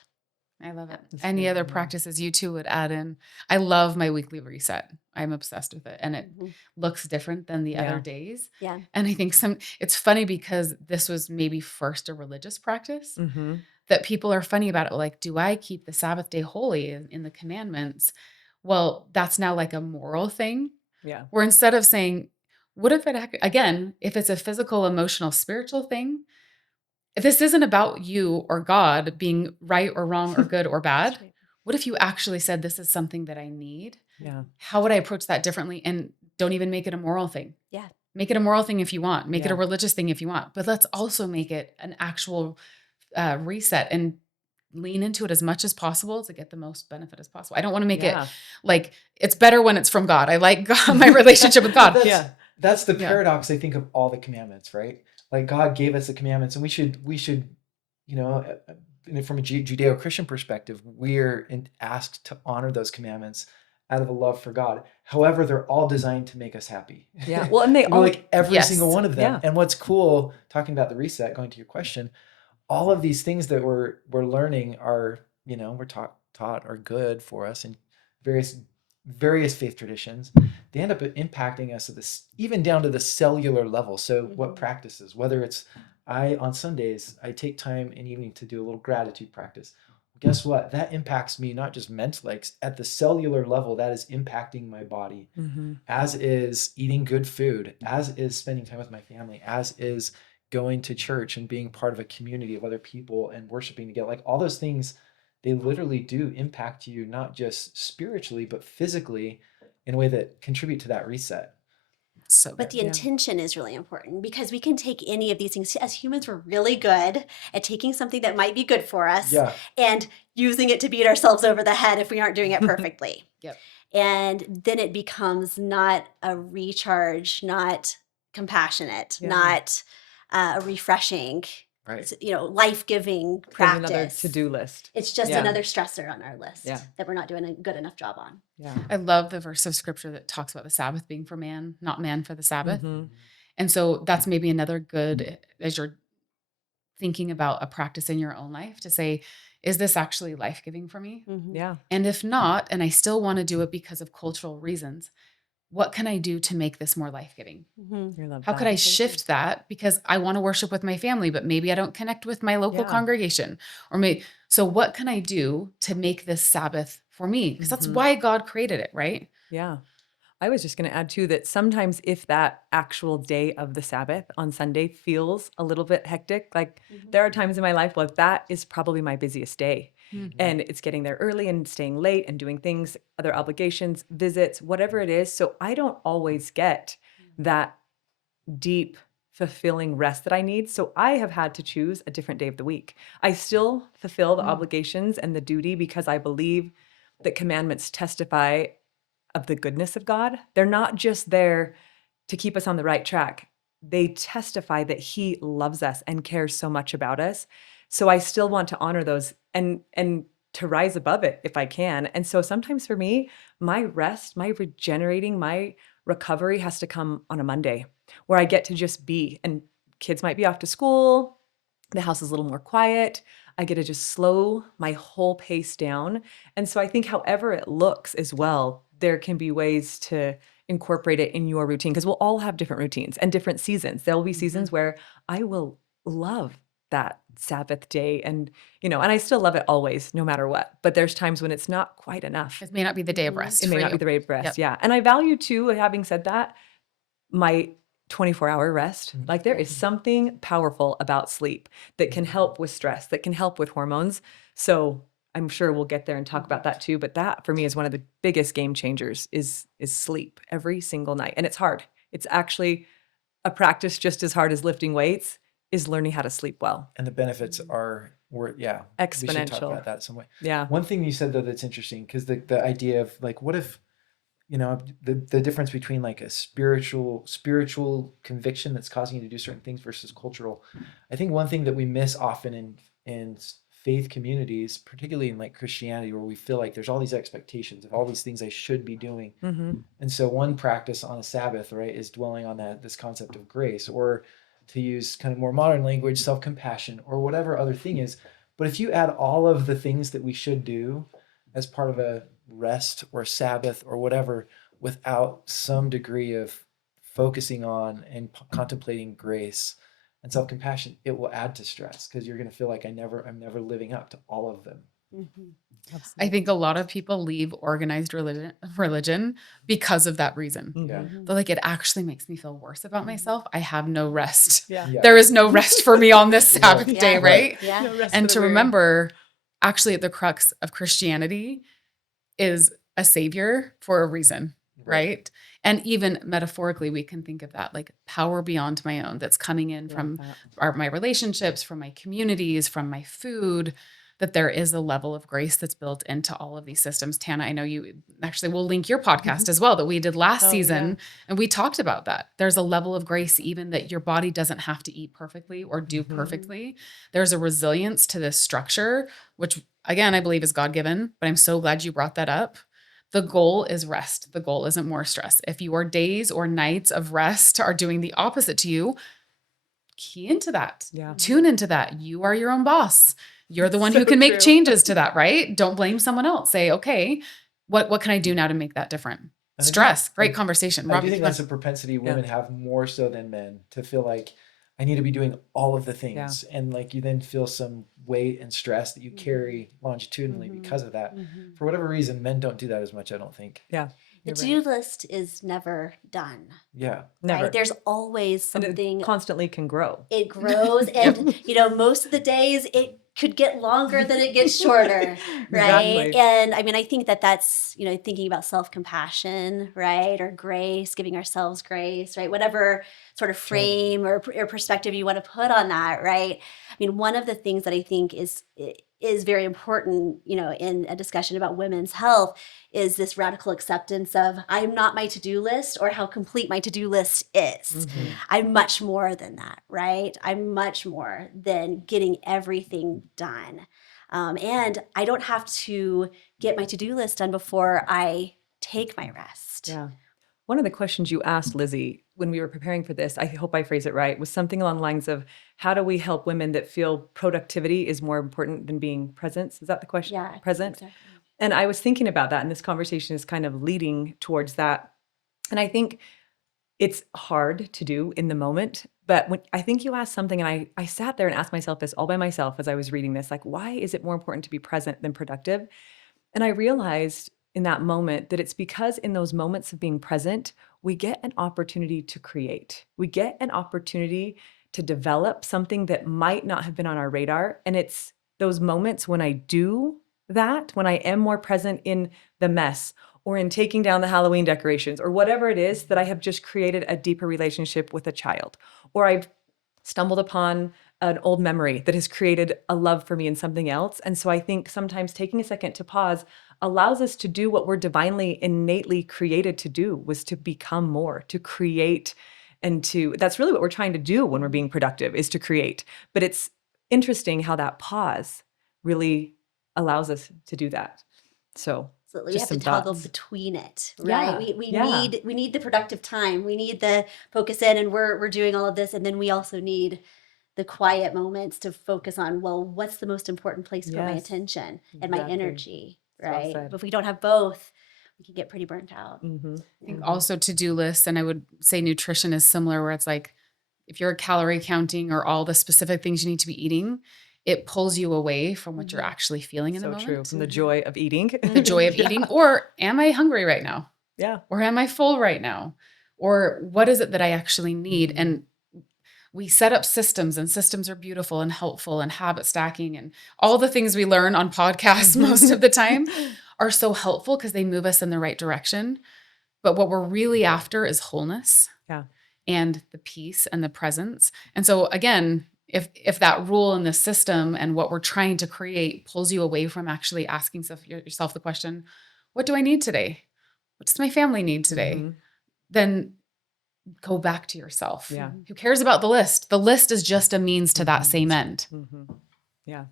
I love it. That's Any good, other yeah. practices you two would add in? I love my weekly reset. I'm obsessed with it. And it Mhm. looks different than the other Yeah. days. Yeah. And I think it's funny because this was maybe first a religious practice Mhm. that people are funny about it. Like, do I keep the Sabbath day holy in the commandments? Well, that's now like a moral thing Yeah. where instead of saying, what if again, if it's a physical, emotional, spiritual thing, if this isn't about you or God being right or wrong or good or bad, That's right. what if you actually said, this is something that I need? Yeah. How would I approach that differently? And don't even make it a moral thing. Yeah. Make it a moral thing if you want. Make it a Yeah. religious thing if you want. But let's also make it an actual reset and lean into it as much as possible to get the most benefit as possible. I don't want to make it Yeah. like it's better when it's from God. I like God, my relationship with God. That's, Yeah. that's the Yeah. paradox, I think, of all the commandments, right? Like God gave us the commandments, and we should, from a Judeo-Christian perspective, we're asked to honor those commandments out of a love for God. However, they're all designed to make us happy. Yeah. Well, and they all like every Yes. single one of them. Yeah. And what's cool, talking about the reset, going to your question, all of these things that we're learning are, we're taught are good for us in various faith traditions. They end up impacting us at this, even down to the cellular level. So what Mhm. practices, whether it's on Sundays, I take time in evening to do a little gratitude practice. Guess what? That impacts me not just mentally, like at the cellular level, that is impacting my body, Mhm. as is eating good food, as is spending time with my family, as is going to church and being part of a community of other people and worshiping together. Like all those things, they literally do impact you, not just spiritually, but physically in a way that contribute to that reset. So But good. the Yeah. intention is really important because we can take any of these things. As humans, we're really good at taking something that might be good for us Yeah. and using it to beat ourselves over the head if we aren't doing it perfectly. Yep. And then it becomes not a recharge, not compassionate, Yeah. not refreshing, Right. life-giving Becomes another practice. to-do list. It's just Yeah. another stressor on our list Yeah. that we're not doing a good enough job on. Yeah. I love the verse of scripture that talks about the Sabbath being for man, not man for the Sabbath. Mhm. And so that's maybe another good, as you're thinking about a practice in your own life, to say, is this actually life-giving for me? Mhm. Yeah. And if not, and I still want to do it because of cultural reasons, what can I do to make this more life-giving? Mhm. I love How could that. I Thank you. shift that? Because I want to worship with my family, but maybe I don't connect with my local Yeah. congregation. So what can I do to make this Sabbath for me? Because that's Mhm. why God created it, right? Yeah. I was just going to add too that sometimes if that actual day of the Sabbath on Sunday feels a little bit hectic, like Mhm. there are times in my life where that is probably my busiest day. Mhm. And it's getting there early and staying late and doing things, other obligations, visits, whatever it is. So I don't always get that deep, fulfilling rest that I need. So I have had to choose a different day of the week. I still fulfill the Mm. obligations and the duty because I believe that commandments testify of the goodness of God. They're not just there to keep us on the right track. They testify that he loves us and cares so much about us. So I still want to honor those and to rise above it if I can. And so sometimes for me, my rest, my regenerating, my recovery has to come on a Monday where I get to just be, and kids might be off to school, the house is a little more quiet. I get to just slow my whole pace down. And so I think however it looks as well, there can be ways to incorporate it in your routine because we'll all have different routines and different seasons. There will be seasons where I will love that Sabbath day and and I still love it always no matter what. But there's times when it's not quite enough. It may not be the day of Mhm. rest It may for not be you. the right rest. Yep. Yeah. And I value too, having said that, my 24-hour rest. Mhm. Like there is something powerful about sleep that can help with stress, that can help with hormones. So I'm sure we'll get there and talk about that too. But that for me is one of the biggest game changers is sleep every single night. And it's hard. It's actually a practice just as hard as lifting weights is learning how to sleep well. And the benefits are yeah, we should talk Exponential. about that some way. Yeah. One thing you said though that's interesting, because the idea of like, what if, the difference between like a spiritual conviction that's causing you to do certain things versus cultural. I think one thing that we miss often in faith communities, particularly in like Christianity, where we feel like there's all these expectations of all these things I should be doing. Mm-hmm. And so one practice on a Sabbath, right, is dwelling on this concept of grace, or to use kind of more modern language, self-compassion, or whatever other thing is. But if you add all of the things that we should do as part of a rest or Sabbath or whatever, without some degree of focusing on and contemplating grace and self-compassion, it will add to stress because you're going to feel like I'm never living up to all of them. Mhm. I think a lot of people leave organized religion because of that reason. Mm-hmm. Yeah. They're like, it actually makes me feel worse about myself. I have no rest. Yeah. Yeah. There is no rest for me on this Sabbath Yeah. day, right? Yeah. No rest And for the to weary. remember, actually, at the crux of Christianity is a savior for a reason, right? And even metaphorically, we can think of that like power beyond my own that's coming in Love from that. my relationships, from my communities, from my food, that there is a level of grace that's built into all of these systems. Tanna, I know you actually will link your podcast as well that we did last Oh, season. yeah. And we talked about that. There's a level of grace, even that your body doesn't have to eat perfectly or do Mhm. perfectly. There's a resilience to this structure, which again, I believe is God given, but I'm so glad you brought that up. The goal is rest. The goal isn't more stress. If your days or nights of rest are doing the opposite to you, key into that. Yeah. Tune into that. You are your own boss. You're the one who So can make true. changes to that, right? Don't blame someone else. Say, okay, what can I do now to make that different? I think Stress. Great I- conversation. I Robbie, do think you want- that's a propensity women have more so than men to feel like I need to be doing all of the things. And like you then feel some weight and stress that you carry longitudinally because of that. Mhm. For whatever reason, men don't do that as much, I don't think. Yeah. The You're to-do right. list is never done, Yeah. Never. right? There's always And something. it constantly can grow. It grows, and most of the days it could get longer than it gets shorter, right? Exactly. And I mean, I think that that's thinking about self-compassion, right, or grace, giving ourselves grace, right, whatever sort of frame or perspective you want to put on that, right? I mean, one of the things that I think is very important, in a discussion about women's health is this radical acceptance of I'm not my to-do list or how complete my to-do list is. Mhm. I'm much more than that, right? I'm much more than getting everything done. And I don't have to get my to-do list done before I take my rest. Yeah. One of the questions you asked, Lizzy, when we were preparing for this, I hope I phrase it right, was something along the lines of how do we help women that feel productivity is more important than being present? Is that the question? Yeah. Present? Exactly. And I was thinking about that, and this conversation is kind of leading towards that. And I think it's hard to do in the moment. But when I think you asked something, and I sat there and asked myself this all by myself as I was reading this, like, why is it more important to be present than productive? And I realized in that moment that it's because in those moments of being present, we get an opportunity to create. We get an opportunity to develop something that might not have been on our radar. And it's those moments when I do that, when I am more present in the mess or in taking down the Halloween decorations or whatever it is, that I have just created a deeper relationship with a child, or I've stumbled upon an old memory that has created a love for me in something else. And so I think sometimes taking a second to pause allows us to do what we're divinely innately created to do, was to become more, to create, and to, that's really what we're trying to do when we're being productive, is to create. But it's interesting how that pause really allows us to do that. So Absolutely. We just have to some toggle thoughts. between it, Yeah, right? We yeah. need the productive time. We need the focus in, and we're doing all of this, and then we also need the quiet moments to focus on, well, what's the most important place for my Yes, attention and my exactly. energy, Well right? said. But if we don't have both, we can get pretty burnt out. Mm-hmm. I think also to-do lists, and I would say nutrition is similar, where it's like, if you're calorie counting or all the specific things you need to be eating, it pulls you away from what you're actually feeling in the So moment. true. From the joy of eating. The joy of eating, or am I hungry right now? Yeah. Or am I full right now? Or what is it that I actually need? And we set up systems, and systems are beautiful and helpful, and habit stacking and all the things we learn on podcasts most of the time are so helpful because they move us in the right direction. But what we're really after is wholeness. Yeah. And the peace and the presence. And so again, if that rule in the system and what we're trying to create pulls you away from actually asking yourself the question, what do I need today? What does my family need today? Then go back to yourself. Yeah. Who cares about the list? The list is just a means to that same end. Yeah.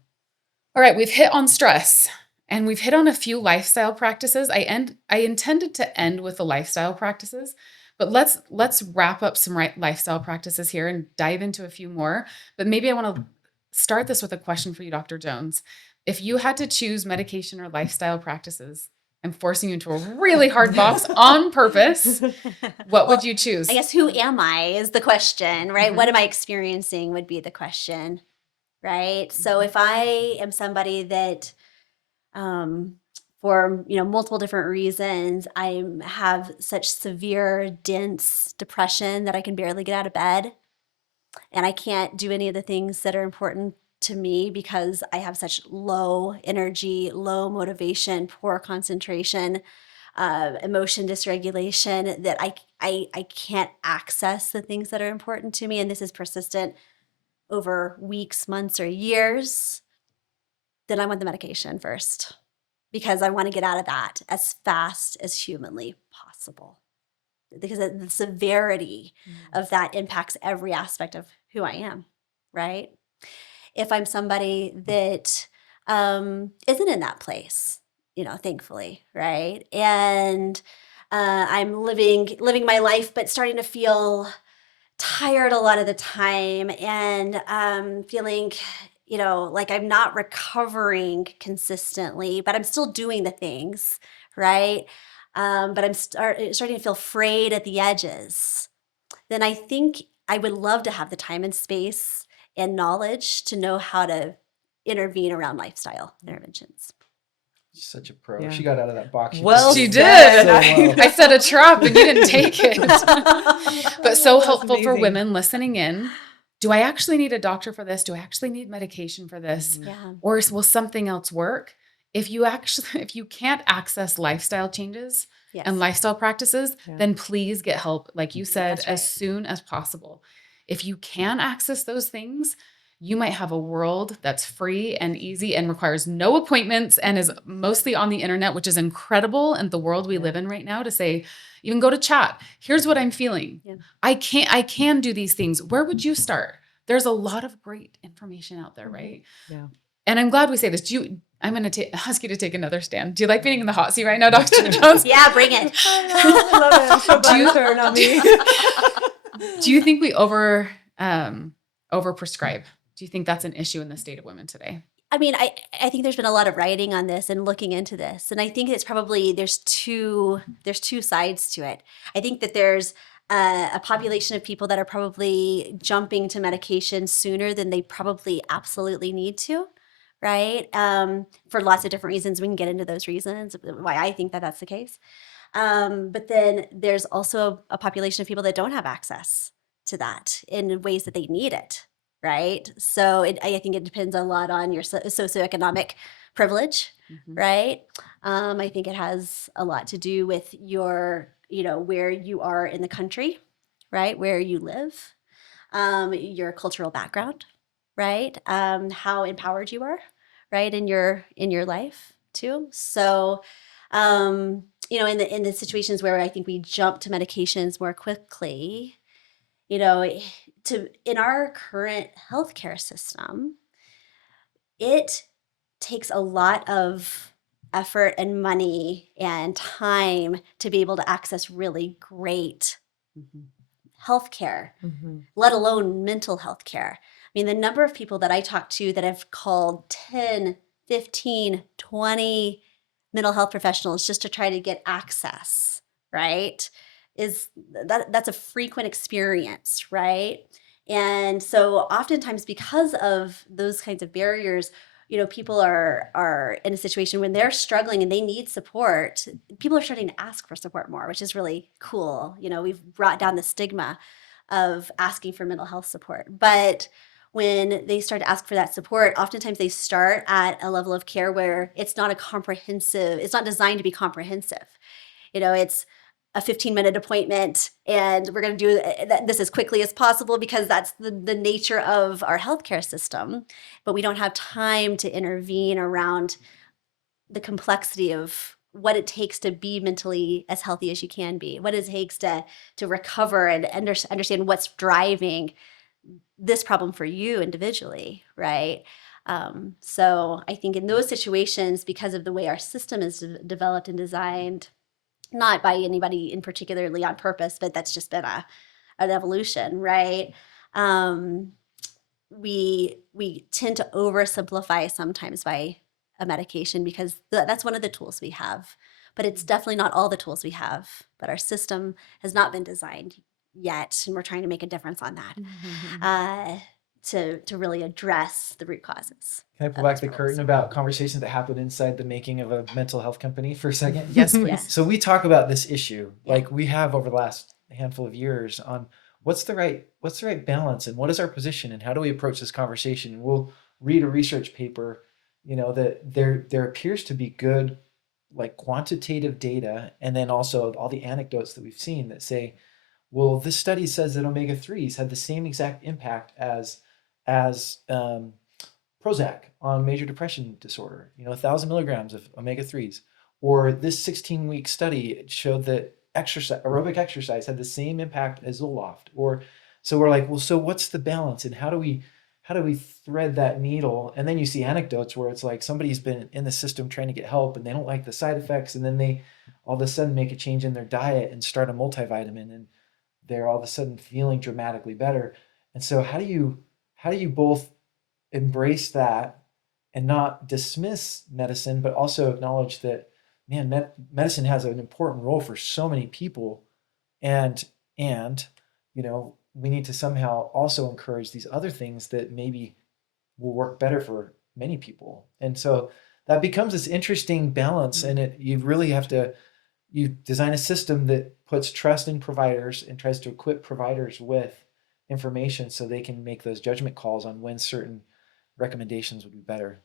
All right, we've hit on stress, and we've hit on a few lifestyle practices. I intended to end with the lifestyle practices, but let's wrap up some lifestyle practices here and dive into a few more. But maybe I want to start this with a question for you, Dr. Jones. If you had to choose medication or lifestyle practices, I'm forcing you into a really hard box on purpose, what would you choose? I guess, who am I is the question, right? What am I experiencing would be the question, right? So if I am somebody that, for multiple different reasons, I have such severe, dense depression that I can barely get out of bed, and I can't do any of the things that are important to me because I have such low energy, low motivation, poor concentration, emotion dysregulation, that I can't access the things that are important to me, and this is persistent over weeks, months, or years, then I want the medication first, because I want to get out of that as fast as humanly possible, because the severity of that impacts every aspect of who I am, right? If I'm somebody that isn't in that place, thankfully, right? And I'm living my life, but starting to feel tired a lot of the time, and feeling, like I'm not recovering consistently, but I'm still doing the things, right? But I'm starting to feel frayed at the edges. Then I think I would love to have the time and space and knowledge to know how to intervene around lifestyle interventions. She's such a pro. Yeah. She got out of that box. Well, She said. did. So well. I set a trap and you didn't take it. But so That's helpful for amazing. women listening in. Do I actually need a doctor for this? Do I actually need medication for this? Yeah. Or will something else work? If you can't access lifestyle changes Yes. and lifestyle practices, then please get help, like you said, That's as right. soon as possible. If you can access those things, you might have a world that's free and easy and requires no appointments and is mostly on the internet, which is incredible in the world we live in right now, to say, even go to chat. Here's what I'm feeling. Yeah. I can do these things. Where would you start? There's a lot of great information out there, right? Yeah. And I'm glad we say this. I'm going to ask you to take another stand. Do you like being in the hot seat right now, Dr. Jones? Yeah, bring it. I love it. I'm so glad it's her, not me. Do you think we over prescribe? Do you think that's an issue in the state of women today? I mean, I think there's been a lot of writing on this and looking into this, and I think it's probably there's two sides to it. I think that there's a population of people that are probably jumping to medication sooner than they probably absolutely need to, right? For lots of different reasons. We can get into those reasons why I think that that's the case. But then there's also a population of people that don't have access to that in ways that they need it, right? So I think it depends a lot on your socioeconomic privilege, Mhm. right? I think it has a lot to do with your, where you are in the country, right? Where you live, your cultural background, right? How empowered you are, right? In your life too. So, in the situations where I think we jump to medications more quickly, you know, in our current healthcare system, it takes a lot of effort and money and time to be able to access really great Mhm. healthcare, Mhm. let alone mental health care. I mean, the number of people that I talk to that have called 10, 15, 20 mental health professionals just to try to get access, right? Is that's a frequent experience, right? And so oftentimes because of those kinds of barriers, people are in a situation when they're struggling and they need support. People are starting to ask for support more, which is really cool. We've brought down the stigma of asking for mental health support. But when they start to ask for that support, oftentimes they start at a level of care where it's not designed to be comprehensive. It's a 15-minute appointment and we're going to do this as quickly as possible because that's the nature of our healthcare system. But we don't have time to intervene around the complexity of what it takes to be mentally as healthy as you can be, what it takes to recover and understand what's driving this problem for you individually, right? So I think in those situations, because of the way our system is developed and designed, not by anybody in particularly on purpose, but that's just been an evolution, right? Um, we tend to oversimplify sometimes by a medication because that's one of the tools we have, but it's definitely not all the tools we have. But our system has not been designed yet, and we're trying to make a difference on that uh, to really address the root causes Can I pull of back those the problems. curtain about conversations that happen inside the making of a mental health company for a second? Yes, please. Yes. So we talk about this issue Yeah. like we have over the last handful of years on what's the right balance and what is our position and how do we approach this conversation. We'll read a research paper, that there appears to be good like quantitative data and then also all the anecdotes that we've seen that say, well, this study says that omega-3s had the same exact impact as Prozac on major depression disorder, 1,000 milligrams of omega-3s. Or this 16-week study showed that aerobic exercise had the same impact as Zoloft. Or so we're like, well, so what's the balance and how do we thread that needle? And then you see anecdotes where it's like somebody's been in the system trying to get help and they don't like the side effects, and then they all of a sudden make a change in their diet and start a multivitamin, and they're all of a sudden feeling dramatically better. And so how do you both embrace that and not dismiss medicine, but also acknowledge that, man, medicine has an important role for so many people, and we need to somehow also encourage these other things that maybe will work better for many people. And so that becomes this interesting balance, and you really have to you design a system that puts trust in providers and tries to equip providers with information so they can make those judgment calls on when certain recommendations would be better.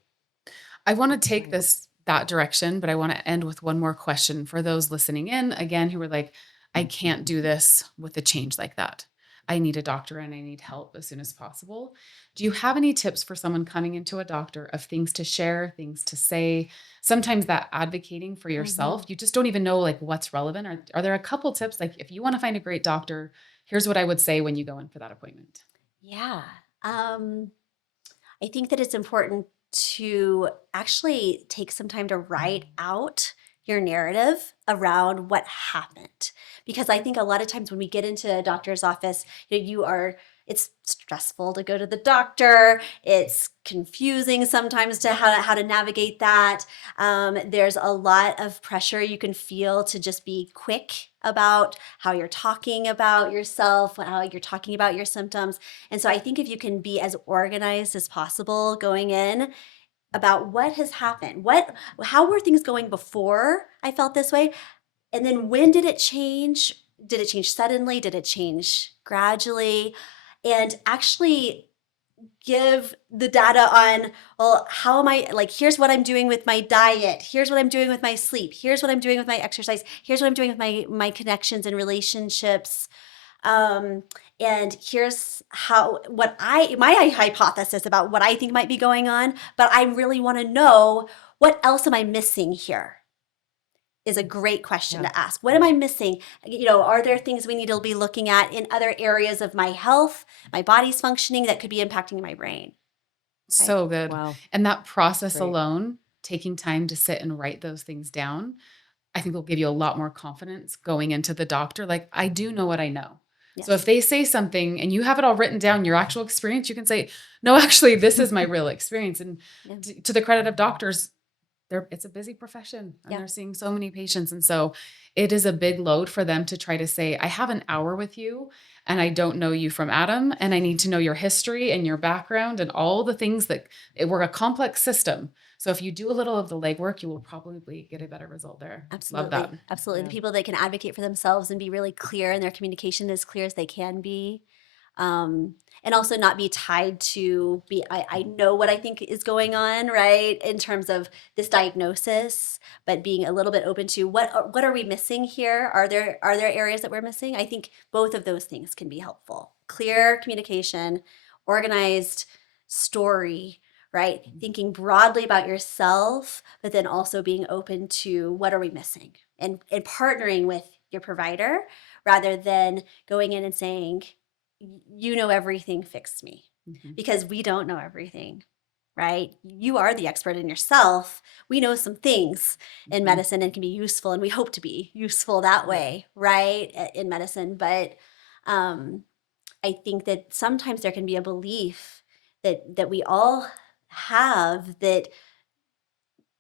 I want to take Right. that direction, but I want to end with one more question for those listening in again who are like, I can't do this with a change like that. I need a doctor and I need help as soon as possible. Do you have any tips for someone coming into a doctor of things to share, things to say? Sometimes that advocating for yourself, you just don't even know like what's relevant. Are there a couple tips like if you want to find a great doctor, here's what I would say when you go in for that appointment? Yeah. I think that it's important to actually take some time to write out your narrative around what happened. Because I think a lot of times when we get into a doctor's office, you are it's stressful to go to the doctor. It's confusing sometimes to how to navigate that. There's a lot of pressure you can feel to just be quick about how you're talking about yourself, how you're talking about your symptoms. And so I think if you can be as organized as possible going in about what has happened, how were things going before I felt this way? And then when did it change? Did it change suddenly? Did it change gradually? And actually give the data on, well, how am I, like, here's what I'm doing with my diet. Here's what I'm doing with my sleep. Here's what I'm doing with my exercise. Here's what I'm doing with my connections and relationships. Um, and here's my hypothesis about what I think might be going on, but I really want to know, what else am I missing here? Is a great question Yeah. to ask. What am I missing? Are there things we need to be looking at in other areas of my health, my body's functioning, that could be impacting my brain? So good. Wow. And that process Great. alone, taking time to sit and write those things down, I think will give you a lot more confidence going into the doctor. Like, I do know what I know. Yes. So if they say something and you have it all written down, your actual experience, you can say, no, actually, this is my real experience. And Yeah. to the credit of doctors, it's a busy profession and Yeah. they're seeing so many patients. And so it is a big load for them to try to say, I have an hour with you and I don't know you from Adam, and I need to know your history and your background and all the things we're a complex system. So if you do a little of the legwork, you will probably get a better result there. Absolutely. Love that. Absolutely. Yeah. The people that can advocate for themselves and be really clear in their communication, as clear as they can be. And also not be tied to I know what I think is going on, right? In terms of this diagnosis, but being a little bit open to what are we missing here? Are there areas that we're missing? I think both of those things can be helpful. Clear communication, organized story, right? Thinking broadly about yourself, but then also being open to what are we missing, and partnering with your provider rather than going in and saying, you know everything, fix me. Mhm. Because we don't know everything, right? You are the expert in yourself. We know some things in Mhm. medicine and can be useful, and we hope to be useful that way, right? In medicine. But I think that sometimes there can be a belief that we all have, that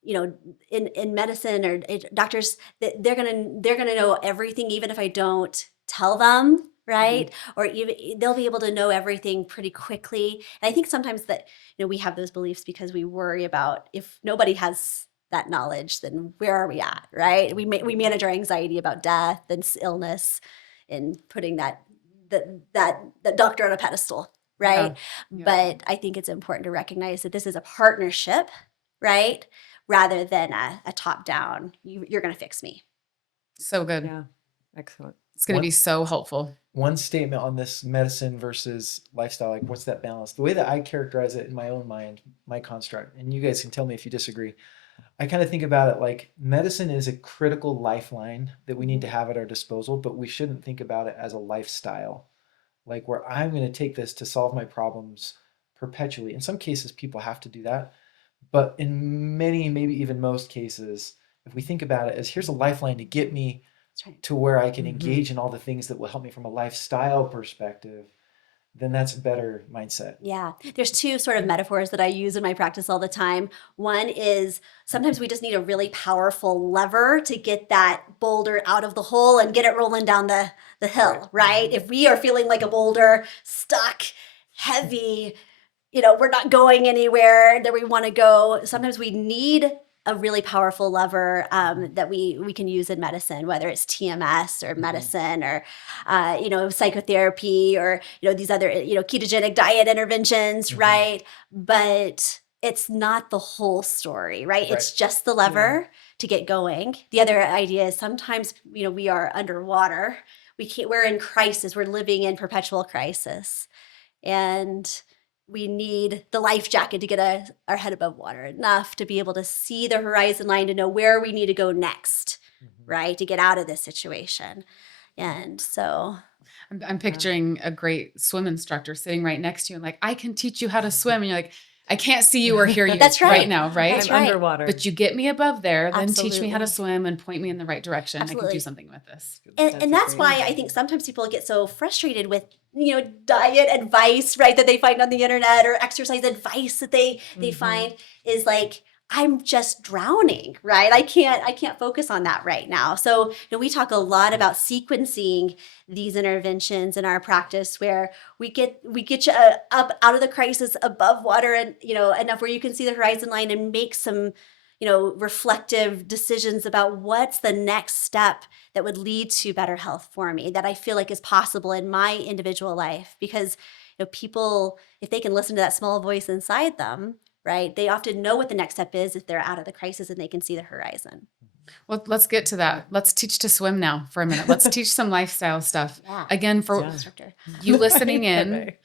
in medicine or doctors, that they're gonna know everything, even if I don't tell them, right? Or even they'll be able to know everything pretty quickly. And I think sometimes that we have those beliefs because we worry about, if nobody has that knowledge, then where are we at, right? We manage our anxiety about death and illness, and putting that doctor on a pedestal, right? Yeah. But I think it's important to recognize that this is a partnership, right? Rather than a top down, you're going to fix me. So good. Yeah. Excellent. It's going to One- be so helpful. One statement on this medicine versus lifestyle, like what's that balance? The way that I characterize it in my own mind, my construct, and you guys can tell me if you disagree. I kind of think about it like medicine is a critical lifeline that we need to have at our disposal, but we shouldn't think about it as a lifestyle, like where I'm going to take this to solve my problems perpetually. In some cases, people have to do that. But in many, maybe even most cases, if we think about it as here's a lifeline to get me That's right. to where I can Mhm. engage in all the things that will help me from a lifestyle perspective, then that's a better mindset. Yeah. There's two sort of metaphors that I use in my practice all the time. One is sometimes we just need a really powerful lever to get that boulder out of the hole and get it rolling down the hill, right? If we are feeling like a boulder, stuck, heavy, we're not going anywhere that we want to go, sometimes we need a really powerful lever that we can use in medicine, whether it's TMS or medicine or psychotherapy or these other ketogenic diet interventions, right? But it's not the whole story, right? It's just the lever to get going. The other idea is sometimes we are underwater. We're in crisis. We're living in perpetual crisis, and we need the life jacket to get our head above water enough to be able to see the horizon line, to know where we need to go next, right? To get out of this situation. And so I'm picturing a great swim instructor sitting right next to you and like, I can teach you how to swim. And you're like, I can't see you or hear you That's right. now, right? That's I'm right. underwater. But you get me above there, then teach me how to Absolutely. swim and point me in the right direction. I can Absolutely. do something with this. And a that's great why I think sometimes people get so frustrated with, diet advice, right, that they find on the internet, or exercise advice that they find is like, I'm just drowning, right? I can't focus on that right now. So, we talk a lot about sequencing these interventions in our practice, where we get you up out of the crisis, above water, and enough where you can see the horizon line and make some reflective decisions about what's the next step that would lead to better health for me, that I feel like is possible in my individual life. Because people, if they can listen to that small voice inside them, right, they often know what the next step is if they're out of the crisis and they can see the horizon. Well, let's get to that. Let's teach to swim now for a minute. Let's teach some lifestyle stuff. Yeah. Again, for Instructor. you listening in, Right.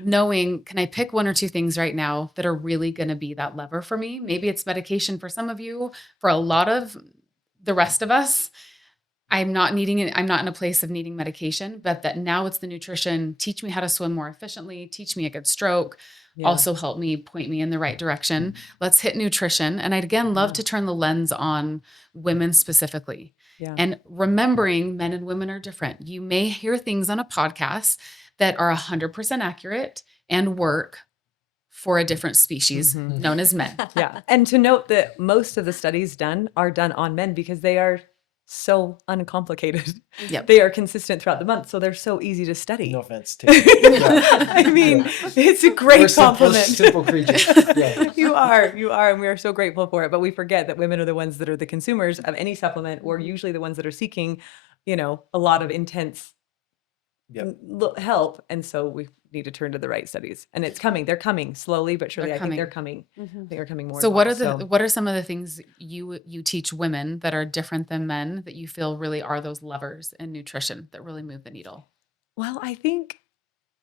knowing, can I pick one or two things right now that are really going to be that lever for me? Maybe it's medication for some of you. For a lot of the rest of us, I'm not in a place of needing medication, but that now it's the nutrition. Teach me how to swim more efficiently. Teach me a good stroke. Yeah. Also help me, point me in the right direction. Let's hit nutrition. And I'd again love to turn the lens on women specifically. Yeah. And remembering men and women are different. You may hear things on a podcast that are 100% accurate and work for a different species known as men. Yeah. And to note that most of the studies are done on men because they are so uncomplicated. Yep. They are consistent throughout the month, so they're so easy to study. No offense. Yeah. I mean, Yeah. it's a great We're compliment. simple creatures. Yeah. You are, and we are so grateful for it. But we forget that women are the ones that are the consumers of any supplement, or usually the ones that are seeking, a lot of intense Yep. help. And so we need to turn to the right studies. And it's coming. They're coming slowly, but surely. They're I think they're coming. coming. I think they're coming more. So and what more. are what are some of the things you teach women that are different than men that you feel really are those levers in nutrition that really move the needle? Well, I think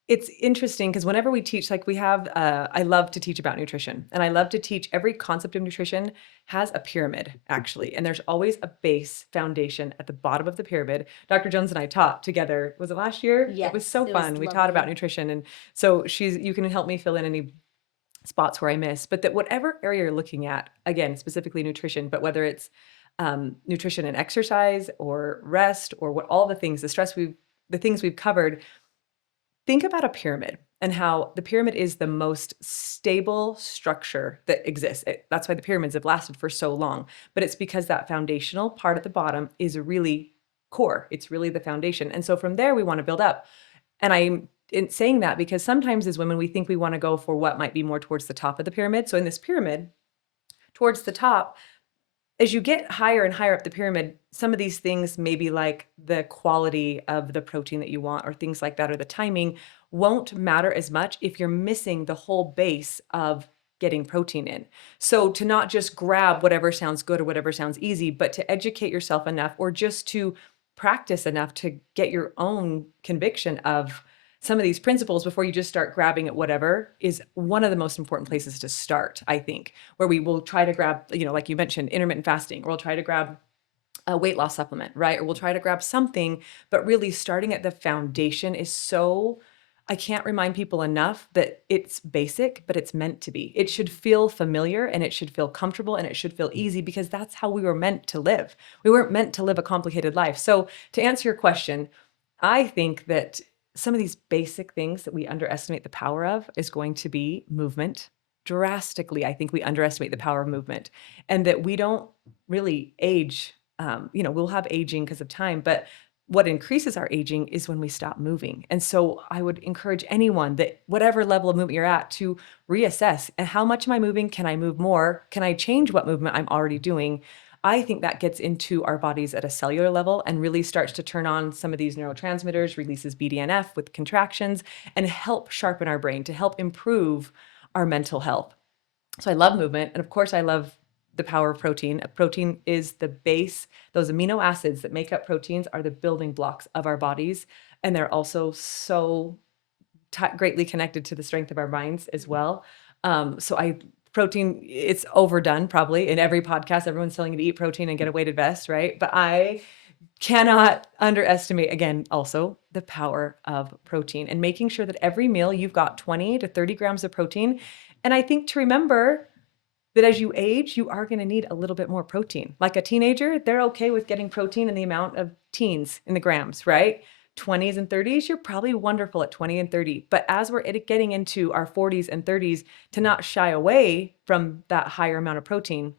it's interesting because whenever we teach, like we have, I love to teach about nutrition, and I love to teach every concept of nutrition has a pyramid, actually. And there's always a base foundation at the bottom of the pyramid. Dr. Jones and I taught together. Was it last year? Yes, It was so it was fun. We taught about lovely. nutrition. And so you can help me fill in any spots where I miss, but that whatever area you're looking at, again, specifically nutrition, but whether it's nutrition and exercise or rest or all the things, the things we've covered, think about a pyramid and how the pyramid is the most stable structure that exists. That's why the pyramids have lasted for so long. But it's because that foundational part at the bottom is really core. It's really the foundation. And so from there, we want to build up. And I'm saying that because sometimes as women, we think we want to go for what might be more towards the top of the pyramid. So in this pyramid, towards the top, as you get higher and higher up the pyramid, some of these things, maybe like the quality of the protein that you want or things like that, or the timing, won't matter as much if you're missing the whole base of getting protein in. So to not just grab whatever sounds good or whatever sounds easy, but to educate yourself enough or just to practice enough to get your own conviction of some of these principles before you just start grabbing at whatever is one of the most important places to start, I think, where we will try to grab, like you mentioned, intermittent fasting, or we'll try to grab a weight loss supplement, right? Or we'll try to grab something, but really starting at the foundation is so, I can't remind people enough that it's basic, but it's meant to be. It should feel familiar and it should feel comfortable and it should feel easy because that's how we were meant to live. We weren't meant to live a complicated life. So to answer your question, I think that some of these basic things that we underestimate the power of is going to be movement. Drastically, I think we underestimate the power of movement, and that we don't really age. We'll have aging because of time, but what increases our aging is when we stop moving. And so I would encourage anyone that whatever level of movement you're at to reassess, and how much am I moving? Can I move more? Can I change what movement I'm already doing? I think that gets into our bodies at a cellular level and really starts to turn on some of these neurotransmitters, releases BDNF with contractions, and help sharpen our brain to help improve our mental health. So I love movement. And of course, I love the power of protein. Protein is the base. Those amino acids that make up proteins are the building blocks of our bodies. And they're also so greatly connected to the strength of our minds as well. Protein, it's overdone probably in every podcast. Everyone's telling you to eat protein and get a weighted vest, right? But I cannot underestimate, again, also the power of protein and making sure that every meal you've got 20 to 30 grams of protein. And I think to remember that as you age, you are going to need a little bit more protein. Like a teenager, they're okay with getting protein in the amount of teens in the grams, right? 20s and 30s, you're probably wonderful at 20 and 30. But as we're getting into our 40s and 30s, to not shy away from that higher amount of protein,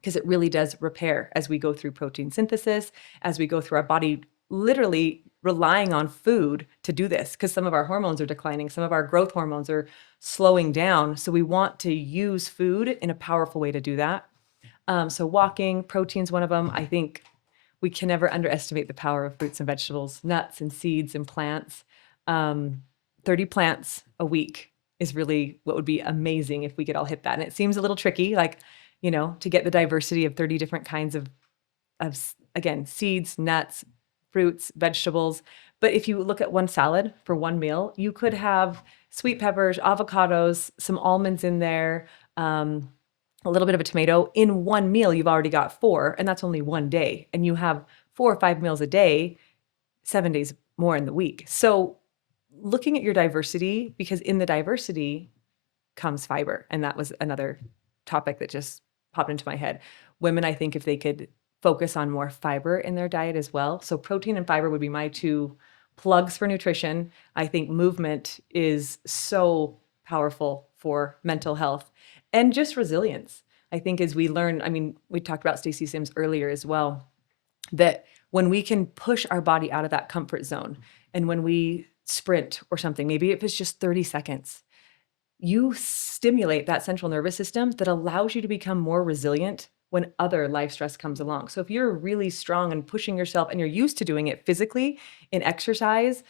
because it really does repair as we go through protein synthesis, as we go through our body literally relying on food to do this, because some of our hormones are declining, some of our growth hormones are slowing down. So we want to use food in a powerful way to do that. So walking, protein's one of them. I think we can never underestimate the power of fruits and vegetables, nuts and seeds and plants. 30 plants a week is really what would be amazing if we could all hit that. And it seems a little tricky, like, to get the diversity of 30 different kinds of again, seeds, nuts, fruits, vegetables. But if you look at one salad for one meal, you could have sweet peppers, avocados, some almonds in there, a little bit of a tomato. In one meal, you've already got 4, and that's only one day. And you have 4 or 5 meals a day, 7 days more in the week. So looking at your diversity, because in the diversity comes fiber. And that was another topic that just popped into my head. Women, I think if they could focus on more fiber in their diet as well. So protein and fiber would be my 2 plugs for nutrition. I think movement is so powerful for mental health and just resilience. I think as we learn, I mean, we talked about Stacey Sims earlier as well, that when we can push our body out of that comfort zone, and when we sprint or something, maybe if it's just 30 seconds, you stimulate that central nervous system that allows you to become more resilient when other life stress comes along. So if you're really strong and pushing yourself and you're used to doing it physically in exercise,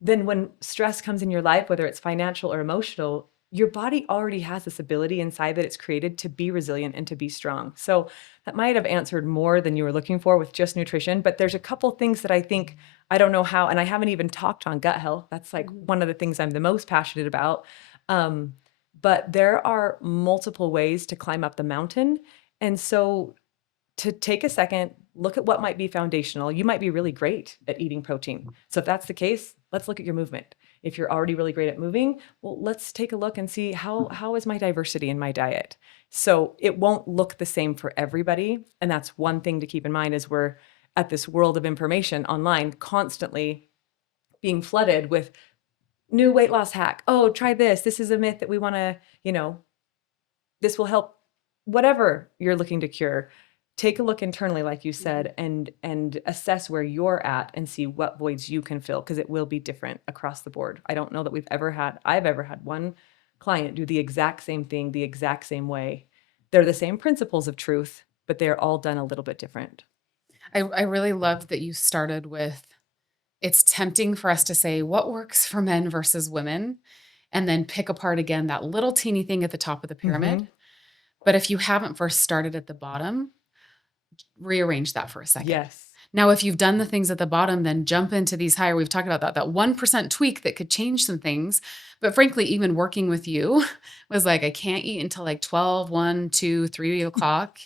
then when stress comes in your life, whether it's financial or emotional, your body already has this ability inside that it's created to be resilient and to be strong. So that might have answered more than you were looking for with just nutrition, but there's a couple things that I think, I don't know how, and I haven't even talked on gut health. That's like one of the things I'm the most passionate about. But there are multiple ways to climb up the mountain. And so to take a second, look at what might be foundational. You might be really great at eating protein. So if that's the case, let's look at your movement. If you're already really great at moving, well, let's take a look and see how is my diversity in my diet. So it won't look the same for everybody. And that's one thing to keep in mind as we're at this world of information online, constantly being flooded with new weight loss hack. Oh, try this. This is a myth that we want to, this will help whatever you're looking to cure. Take a look internally, like you said, and assess where you're at and see what voids you can fill, because it will be different across the board. I don't know that I've ever had one client do the exact same thing the exact same way. They're the same principles of truth, but they're all done a little bit different. I really loved that you started with, it's tempting for us to say what works for men versus women, and then pick apart again that little teeny thing at the top of the pyramid. But if you haven't first started at the bottom, rearrange that for a second. Yes. Now, if you've done the things at the bottom, then jump into these higher. We've talked about that 1% tweak that could change some things. But frankly, even working with you was like, I can't eat until like 12, 1, 2, 3 o'clock,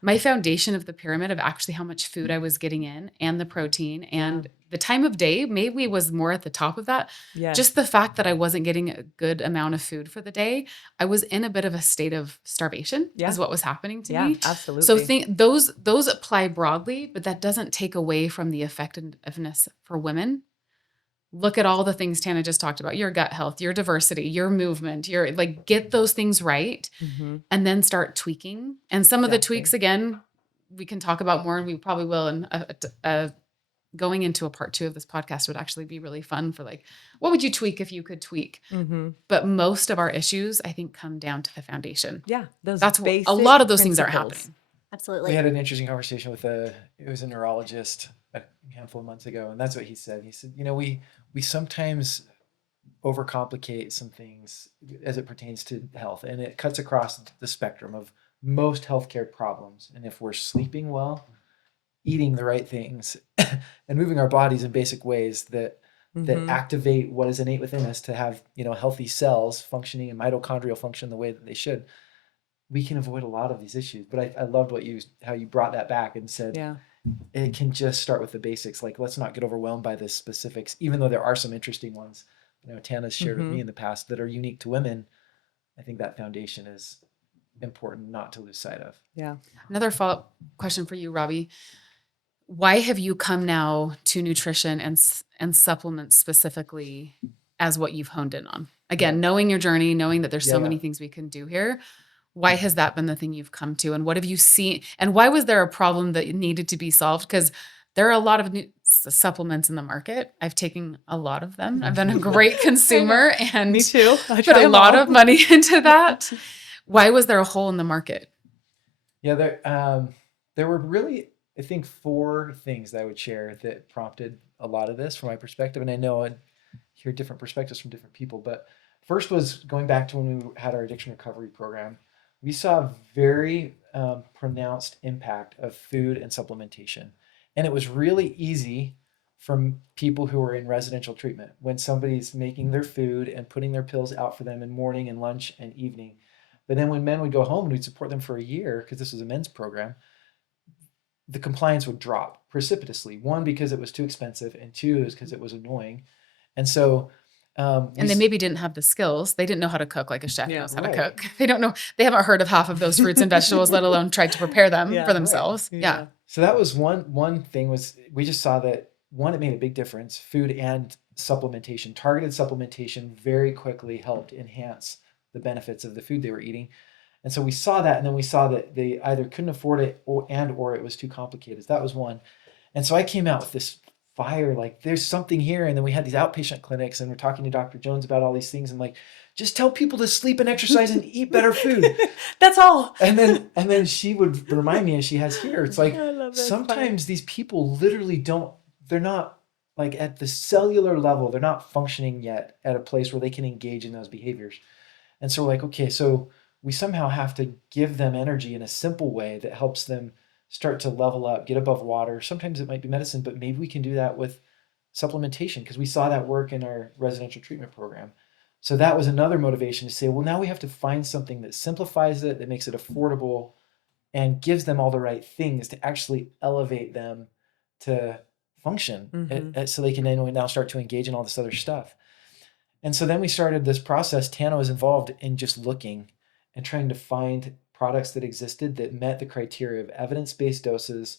My foundation of the pyramid of actually how much food I was getting in and the protein and the time of day maybe was more at the top of that. Yes. Just the fact that I wasn't getting a good amount of food for the day. I was in a bit of a state of starvation is what was happening to me. Absolutely. So those apply broadly, but that doesn't take away from the effectiveness for women. Look at all the things Tanna just talked about, your gut health, your diversity, your movement, get those things right and then start tweaking. And some of the tweaks, again, we can talk about more and we probably will. And going into a part 2 of this podcast would actually be really fun for what would you tweak if you could tweak? But most of our issues, I think, come down to the foundation. Yeah. That's what a lot of those things aren't happening. Absolutely. We had an interesting conversation with it was a neurologist a handful of months ago, and that's what he said. He said, we sometimes overcomplicate some things as it pertains to health, and it cuts across the spectrum of most healthcare problems. And if we're sleeping well, eating the right things, and moving our bodies in basic ways that activate what is innate within us to have, healthy cells functioning and mitochondrial function the way that they should, we can avoid a lot of these issues. But I loved how you brought that back and said, it can just start with the basics. Let's not get overwhelmed by the specifics, even though there are some interesting ones. Tanna's shared with me in the past that are unique to women. I think that foundation is important not to lose sight of. Yeah. Another follow-up question for you, Robbie. Why have you come now to nutrition and supplements specifically as what you've honed in on? Again, Yeah. knowing your journey, knowing that there's so Yeah. many things we can do here. Why has that been the thing you've come to? And what have you seen? And why was there a problem that needed to be solved? Because there are a lot of new supplements in the market. I've taken a lot of them. I've been a great consumer and Me too. I put try a 'em lot all. of money into that. Why was there a hole in the market? Yeah, there were really, I think, 4 things that I would share that prompted a lot of this from my perspective. And I know I'd hear different perspectives from different people. But first was going back to when we had our addiction recovery program. We saw a very pronounced impact of food and supplementation. And it was really easy from people who were in residential treatment when somebody's making their food and putting their pills out for them in morning and lunch and evening. But then when men would go home and we'd support them for a year, because this was a men's program, the compliance would drop precipitously. 1, because it was too expensive, and 2 is because it was annoying. And so, And they maybe didn't have the skills. They didn't know how to cook like a chef Yeah. knows how to Right. cook. They don't know. They haven't heard of half of those fruits and vegetables, let alone tried to prepare them Yeah, for right. themselves. Yeah. So that was one thing was we just saw that it made a big difference. Food and supplementation, targeted supplementation, very quickly helped enhance the benefits of the food they were eating. And so we saw that, and then we saw that they either couldn't afford it or it was too complicated. That was one. And so I came out with this fire, like there's something here. And then we had these outpatient clinics, and we're talking to Dr. Jones about all these things. And like, just tell people to sleep and exercise and eat better food. That's all. And then she would remind me, as she has here, it's like I love that. sometimes these people literally they're not like at the cellular level, they're not functioning yet at a place where they can engage in those behaviors. And so we're like, okay, so we somehow have to give them energy in a simple way that helps them start to level up, get above water. Sometimes it might be medicine, but maybe we can do that with supplementation, because we saw that work in our residential treatment program. So that was another motivation to say, well, now we have to find something that simplifies it, that makes it affordable, and gives them all the right things to actually elevate them to function, so they can now start to engage in all this other stuff. And so then we started this process. Tanna was involved in just looking and trying to find products that existed that met the criteria of evidence-based doses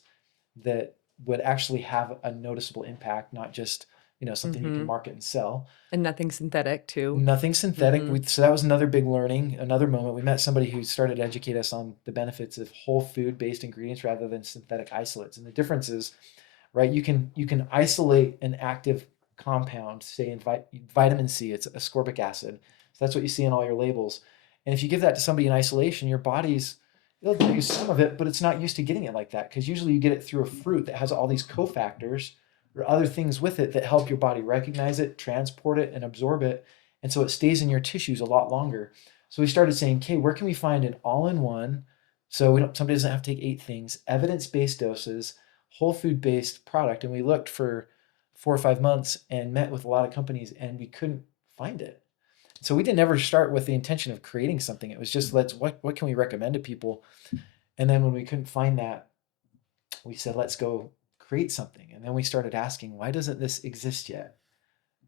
that would actually have a noticeable impact, not just something you can market and sell. And nothing synthetic too. Nothing synthetic. So that was another big learning, another moment. We met somebody who started to educate us on the benefits of whole food-based ingredients rather than synthetic isolates. And the difference is, right, you can isolate an active compound, say in vitamin C, it's ascorbic acid. So that's what you see on all your labels. And if you give that to somebody in isolation, your body's, it'll use some of it, but it's not used to getting it like that, because usually you get it through a fruit that has all these cofactors or other things with it that help your body recognize it, transport it, and absorb it. And so it stays in your tissues a lot longer. So we started saying, okay, where can we find an all-in-one, so somebody doesn't have to take 8 things, evidence-based doses, whole food-based product? And we looked for 4 or 5 months and met with a lot of companies, and we couldn't find it. So we didn't ever start with the intention of creating something. It was just, what can we recommend to people? And then when we couldn't find that, we said, let's go create something. And then we started asking, why doesn't this exist yet?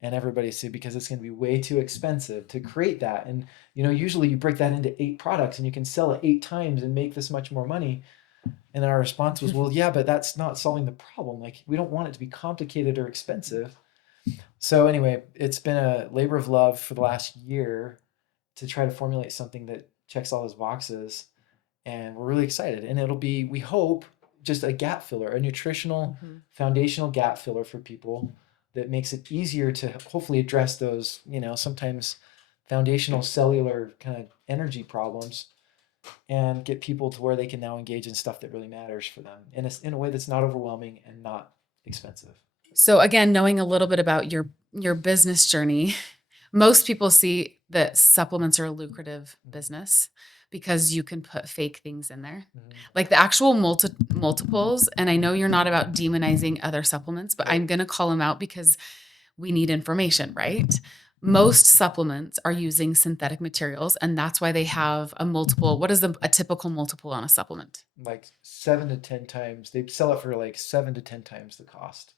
And everybody said, because it's going to be way too expensive to create that. And usually you break that into 8 products and you can sell it 8 times and make this much more money. And then our response was, well, yeah, but that's not solving the problem. Like, we don't want it to be complicated or expensive. So anyway, it's been a labor of love for the last year to try to formulate something that checks all those boxes. And we're really excited. And it'll be, we hope, just a gap filler, a nutritional foundational gap filler for people that makes it easier to hopefully address those, sometimes foundational cellular kind of energy problems, and get people to where they can now engage in stuff that really matters for them in a way that's not overwhelming and not expensive. So again, knowing a little bit about your business journey, most people see that supplements are a lucrative business because you can put fake things in there. Like the actual multiples. And I know you're not about demonizing other supplements, but I'm going to call them out because we need information, right? Most supplements are using synthetic materials, and that's why they have a multiple. What is a typical multiple on a supplement? Like 7 to 10 times. They sell it for like 7 to 10 times the cost.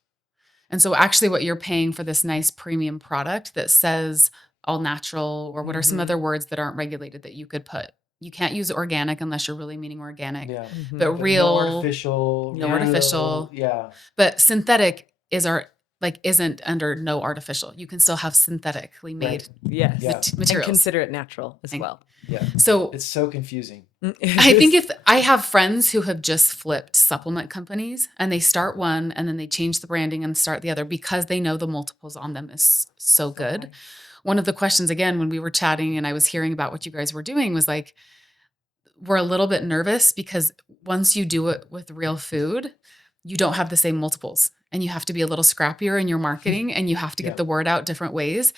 And so actually what you're paying for this nice premium product that says all natural, or what are some other words that aren't regulated that you could put? You can't use organic unless you're really meaning organic, Yeah. but But real, no artificial, no Yeah. artificial. yeah. But synthetic isn't under no artificial. You can still have synthetically made Right. Yes. Yeah. And materials. consider it natural as And- well. Yeah. So It's so confusing. I think if I have friends who have just flipped supplement companies and they start one and then they change the branding and start the other because they know the multiples on them is so good. high. One of the questions, again, when we were chatting and I was hearing about what you guys were doing, was like, we're a little bit nervous because once you do it with real food, you don't have the same multiples and you have to be a little scrappier in your marketing and you have to Yeah. get the word out different ways.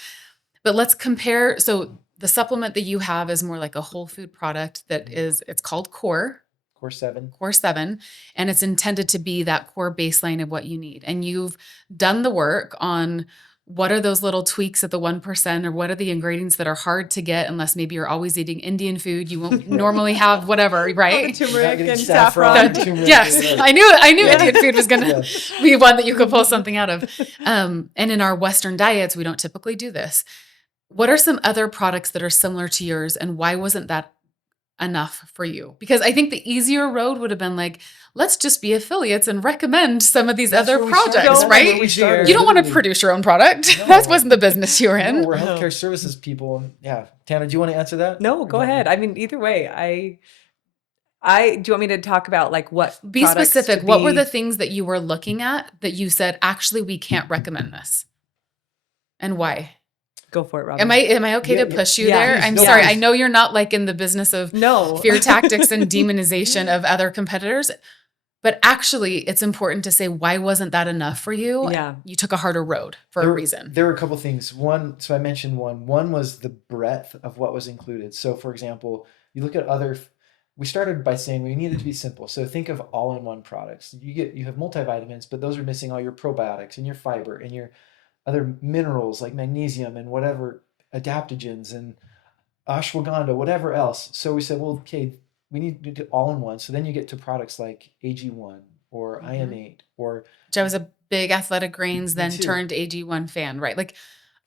But let's compare. So the supplement that you have is more like a whole food product it's called Core Core 7. 7, and it's intended to be that core baseline of what you need. And you've done the work on what are those little tweaks at the 1%, or what are the ingredients that are hard to get unless maybe you're always eating Indian food. You won't normally have whatever, right? Turmeric You're not getting and saffron saffron. or turmeric Yes, or whatever. I knew Yeah. Indian food was going to Yes. be one that you could pull something out of. And in our Western diets, we don't typically do this. What are some other products that are similar to yours, and why wasn't that enough for you? Because I think the easier road would have been like, let's just be affiliates and recommend some of these That's other where we started. projects, That's where right? we started, You don't want to literally. produce your own product. No. That wasn't the business you were in. No, we're No. healthcare services people. Yeah. Tanna, do you want to answer that? No, Or go do you want ahead. I mean, either way, I do you want me to talk about like what Be products specific. to What were be- the things that you were looking at that you said, actually, we can't recommend this? And why? Go for it, Robbie. Am I okay Yeah, to yeah. push you Yeah, there? please, I'm no, sorry. please. I know you're not like in the business of No. fear tactics and demonization of other competitors, but actually it's important to say, why wasn't that enough for you? Yeah. You took a harder road for a reason. There were a couple things. One, so I mentioned one. One was the breadth of what was included. So, for example, you look at we started by saying we needed to be simple. So think of all-in-one products. You have multivitamins, but those are missing all your probiotics and your fiber and your other minerals like magnesium and whatever adaptogens and ashwagandha, whatever else. So we said, well, okay, we need to do all in one. So then you get to products like AG1 or IM8 or Which I was a big Athletic Greens, Me then too. turned AG1 fan, right? Like,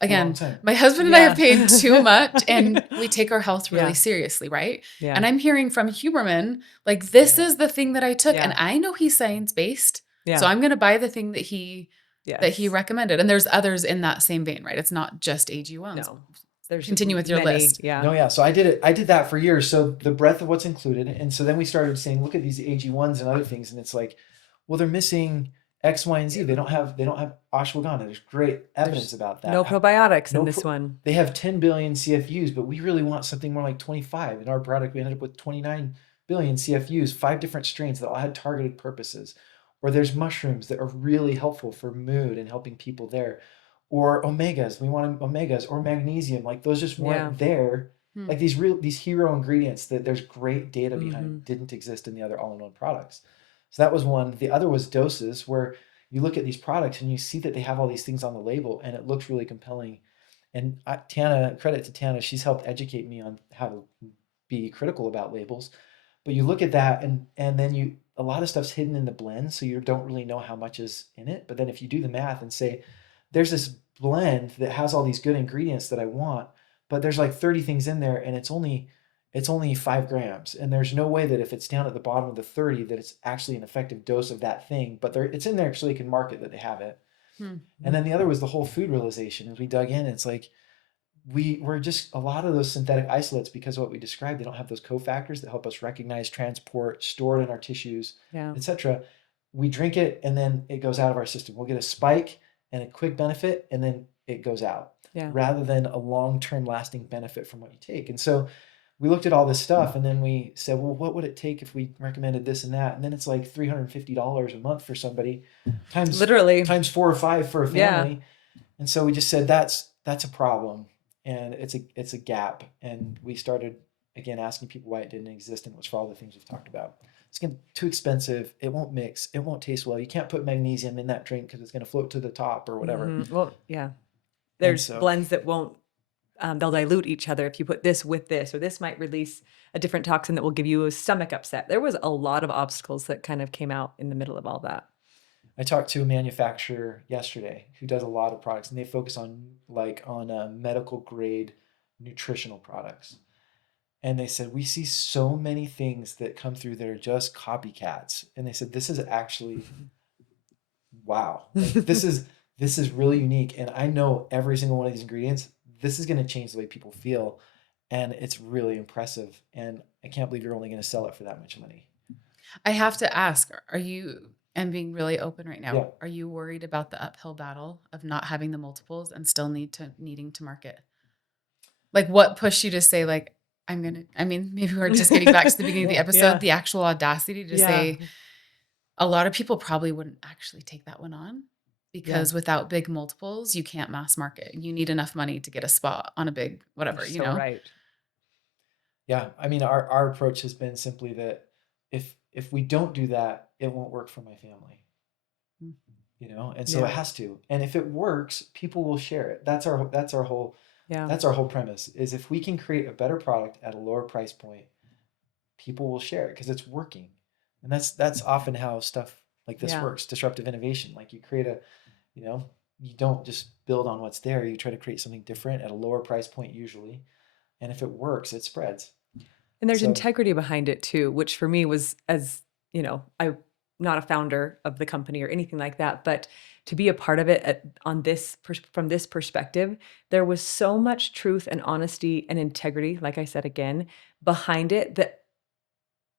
a long again, time. my husband and I have Yeah. paid too much and we take our health really Yeah. seriously, right? Yeah. And I'm hearing from Huberman, like, this Yeah. is the thing that I took. And Yeah. I know he's science-based. Yeah. So I'm going to buy the thing that he Yes. recommended. And there's others in that same vein, right? It's not just AG1s. No. There's Continue with your many, list. Yeah. No, yeah. So I did that for years. So the breadth of what's included. And so then we started saying, look at these AG1s and other things. And it's like, well, they're missing X, Y, and Z. They don't have ashwagandha. There's great evidence about that. No probiotics No in this pro- one. They have 10 billion CFUs, but we really want something more like 25. In our product, we ended up with 29 billion CFUs, 5 different strains that all had targeted purposes. Or there's mushrooms that are really helpful for mood and helping people there. Or omegas, we wanted omegas or magnesium. Like those just weren't there. Hmm. Like these hero ingredients that there's great data behind didn't exist in the other all-in-one products. So that was one. The other was doses, where you look at these products and you see that they have all these things on the label and it looks really compelling. And credit to Tanna, she's helped educate me on how to be critical about labels. But you look at that and then a lot of stuff's hidden in the blend, so you don't really know how much is in it. But then if you do the math and say, there's this blend that has all these good ingredients that I want, but there's like 30 things in there and it's only 5 grams. And there's no way that if it's down at the bottom of the 30 that it's actually an effective dose of that thing, but it's in there so they can market that they have it. And then the other was the whole food realization. As we dug in, it's like, we're just a lot of those synthetic isolates, because of what we described, they don't have those cofactors that help us recognize, transport, store it in our tissues, Yeah. etc. We drink it and then it goes out of our system. We'll get a spike and a quick benefit and then it goes out, rather than a long-term lasting benefit from what you take. And so we looked at all this stuff and then we said, well, what would it take if we recommended this and that? And then it's like $350 a month for somebody, times 4 or 5 for a family. And so we just said, that's a problem. And it's a gap. And we started, again, asking people why it didn't exist, and it was for all the things we've talked about. It's too expensive. It won't mix. It won't taste well. You can't put magnesium in that drink because it's going to float to the top or whatever. Well, yeah. There's so- blends that won't, they'll dilute each other. If you put this with this, or this might release a different toxin that will give you a stomach upset. There was a lot of obstacles that kind of came out in the middle of all that. I talked to a manufacturer yesterday who does a lot of products, and they focus on medical grade nutritional products. And they said, we see so many things that come through that are just copycats. And they said, this is actually, wow. Like, this is really unique. And I know every single one of these ingredients, this is going to change the way people feel. And it's really impressive. And I can't believe you're only going to sell it for that much money. I have to ask, are you, I'm being really open right now. Yeah. Are you worried about the uphill battle of not having the multiples and still needing to market? Like, what pushed you to say, like, I mean, maybe we're just getting back to the beginning of the episode, the actual audacity to say a lot of people probably wouldn't actually take that one on because without big multiples, you can't mass market. You need enough money to get a spot on a big whatever, You're so right. Yeah. I mean, our approach has been simply that if we don't do that, it won't work for my family. You know, and so it has to. And if it works, people will share it. That's our whole premise, is if we can create a better product at a lower price point, people will share it because it's working. And that's often how stuff like this works, disruptive innovation. Like you create you don't just build on what's there. You try to create something different at a lower price point usually. And if it works, it spreads. And there's integrity behind it too, which for me was, as you know, I'm not a founder of the company or anything like that, but to be a part of it from this perspective, there was so much truth and honesty and integrity, like I said again, behind it, that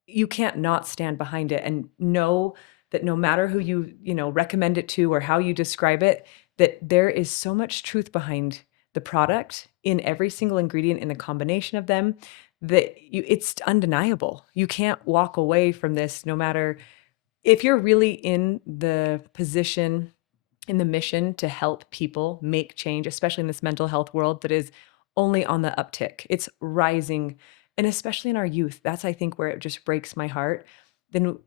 you can't not stand behind it and know that no matter who you recommend it to or how you describe it, that there is so much truth behind the product in every single ingredient, in the combination of them, that it's undeniable. You can't walk away from this, no matter if you're really in the position, in the mission to help people make change, especially in this mental health world that is only on the uptick. It's rising. And especially in our youth, that's, I think, where it just breaks my heart. Then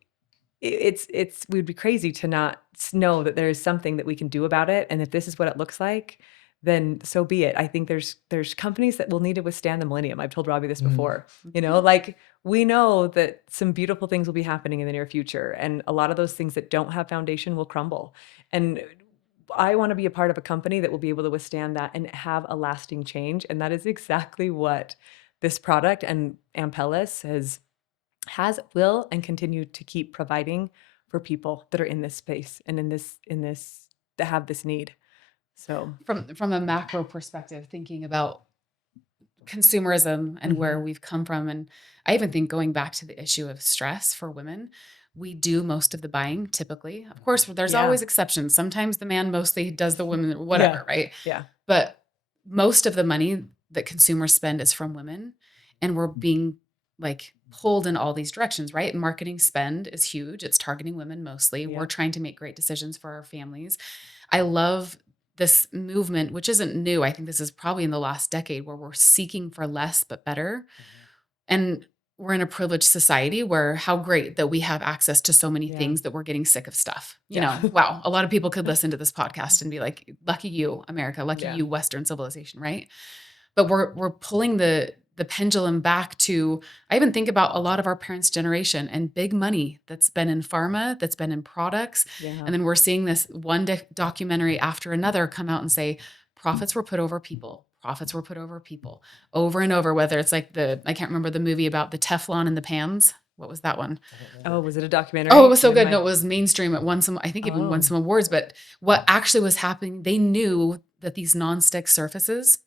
we'd be crazy to not know that there is something that we can do about it. And if this is what it looks like, then so be it. I think there's companies that will need to withstand the millennium. I've told Robbie this before, like we know that some beautiful things will be happening in the near future. And a lot of those things that don't have foundation will crumble. And I want to be a part of a company that will be able to withstand that and have a lasting change. And that is exactly what this product and Ampelis will and continue to keep providing for people that are in this space and in this that have this need. So from a macro perspective, thinking about consumerism and where we've come from, and I even think going back to the issue of stress for women, we do most of the buying typically. Of course, there's always exceptions. Sometimes the man mostly does the women, whatever, right? Yeah. But most of the money that consumers spend is from women, and we're being like pulled in all these directions, right? Marketing spend is huge. It's targeting women mostly. Yeah. We're trying to make great decisions for our families. I love this movement, which isn't new. I think this is probably in the last decade, where we're seeking for less but better. And we're in a privileged society where how great that we have access to so many things that we're getting sick of stuff. You know, wow, a lot of people could listen to this podcast and be like, lucky you, America, lucky you, Western civilization, right? But we're pulling the pendulum back to, I even think about a lot of our parents' generation and big money that's been in pharma, that's been in products. Yeah. And then we're seeing this one documentary after another come out and say, profits were put over people. Profits were put over people over and over, whether it's like I can't remember the movie about the Teflon and the pans. What was that one? Oh, was it a documentary? Oh, it was so good. No, it was mainstream. It won some, I think even won some awards, but what actually was happening, they knew that these nonstick surfaces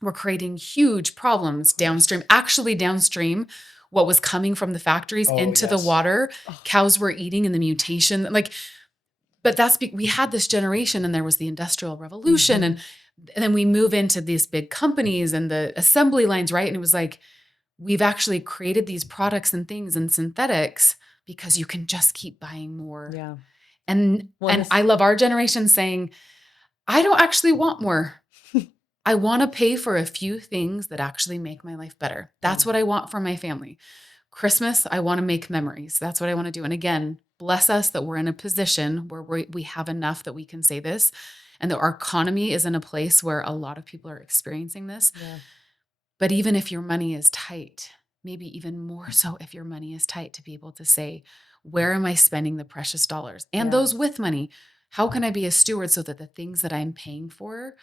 were creating huge problems downstream, what was coming from the factories into the water. Cows were eating, and the mutation, but we had this generation, and there was the Industrial Revolution. And then we move into these big companies and the assembly lines, right? And it was like, we've actually created these products and things and synthetics because you can just keep buying more. Yeah. And I love our generation saying, I don't actually want more. I want to pay for a few things that actually make my life better. That's what I want for my family. Christmas, I want to make memories. That's what I want to do. And again, bless us that we're in a position where we have enough that we can say this, and that our economy is in a place where a lot of people are experiencing this. Yeah. But even if your money is tight, maybe even more so if your money is tight, to be able to say, where am I spending the precious dollars? And those Yes. with money, how can I be a steward so that the things that I'm paying for,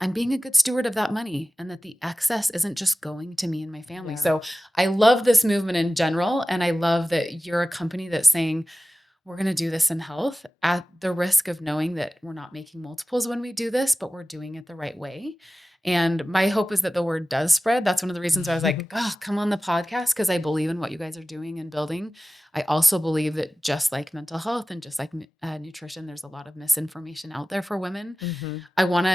I'm being a good steward of that money, and that the excess isn't just going to me and my family. Yeah. So I love this movement in general. And I love that you're a company that's saying, we're going to do this in health at the risk of knowing that we're not making multiples when we do this, but we're doing it the right way. And my hope is that the word does spread. That's one of the reasons I was like, oh, come on the podcast, because I believe in what you guys are doing and building. I also believe that just like mental health and just like nutrition, there's a lot of misinformation out there for women. Mhm. I want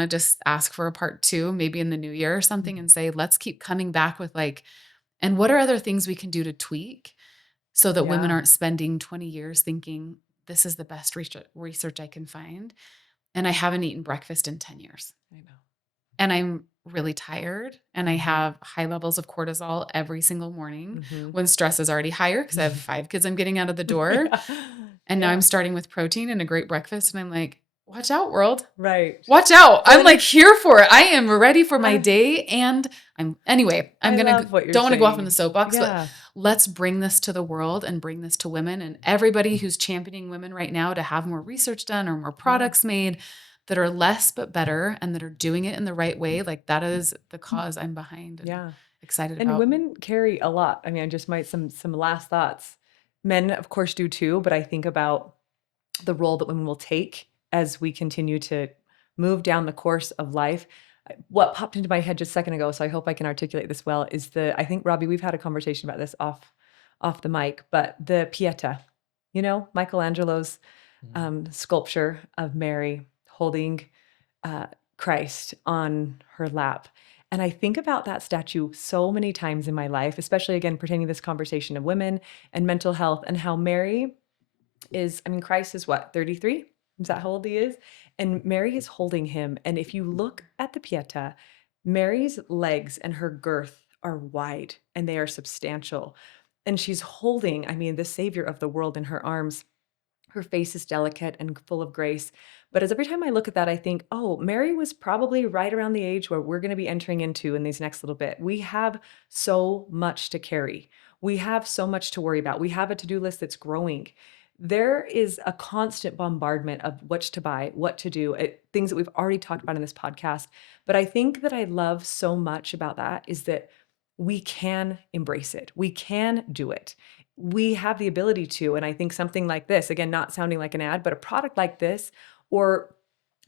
to just ask for a part 2, maybe in the new year or something, and say, let's keep coming back with like, and what are other things we can do to tweak so that women Yeah. aren't spending 20 years thinking this is the best research I can find, and I haven't eaten breakfast in 10 years. I know. And I'm really tired, and I Mhm. have high levels of cortisol every single morning Mhm. when stress is already higher because I have 5 kids I'm getting out of the door. Yeah. And now Yeah. I'm starting with protein and a great breakfast. And I'm like, watch out, world. Right. Watch out. Well, I'm and like here for it. I am ready for my I day. And I'm I going to, love what you're don't want to go off on the saying. soapbox, but Yeah. let's bring this to the world and bring this to women and everybody who's championing women right now to have more research done or more products made that are less but better and that are doing it in the right way. Like that is the cause I'm behind and Yeah. excited And about. women carry a lot. I mean, I just might some last thoughts. Men, of course, do too, but I think about the role that women will take as we continue to move down the course of life. What popped into my head just a second ago, so I hope I can articulate this well, is I think, Robbie, we've had a conversation about this off the mic, but the Pieta, Michelangelo's sculpture of Mary holding uh, Christ on her lap. And I think about that statue so many times in my life, especially again, pertaining to this conversation of women and mental health, and how Mary is, I mean, Christ is what, 33? Is that how old he is? And Mary is holding him. And if you look at the Pieta, Mary's legs and her girth are wide and they are substantial. And she's holding, I mean, the savior of the world in her arms. Her face is delicate and full of grace. But as every time I look at that, I think, oh, Mary was probably right around the age where we're going to be entering into in these next little bit. We have so much to carry. We have so much to worry about. We have a to-do list that's growing. There is a constant bombardment of what to buy, what to do, things that we've already talked about in this podcast. But I think that I love so much about that is that we can embrace it. We can do it. We have the ability to. And I think something like this, again, not sounding like an ad, but a product like this, or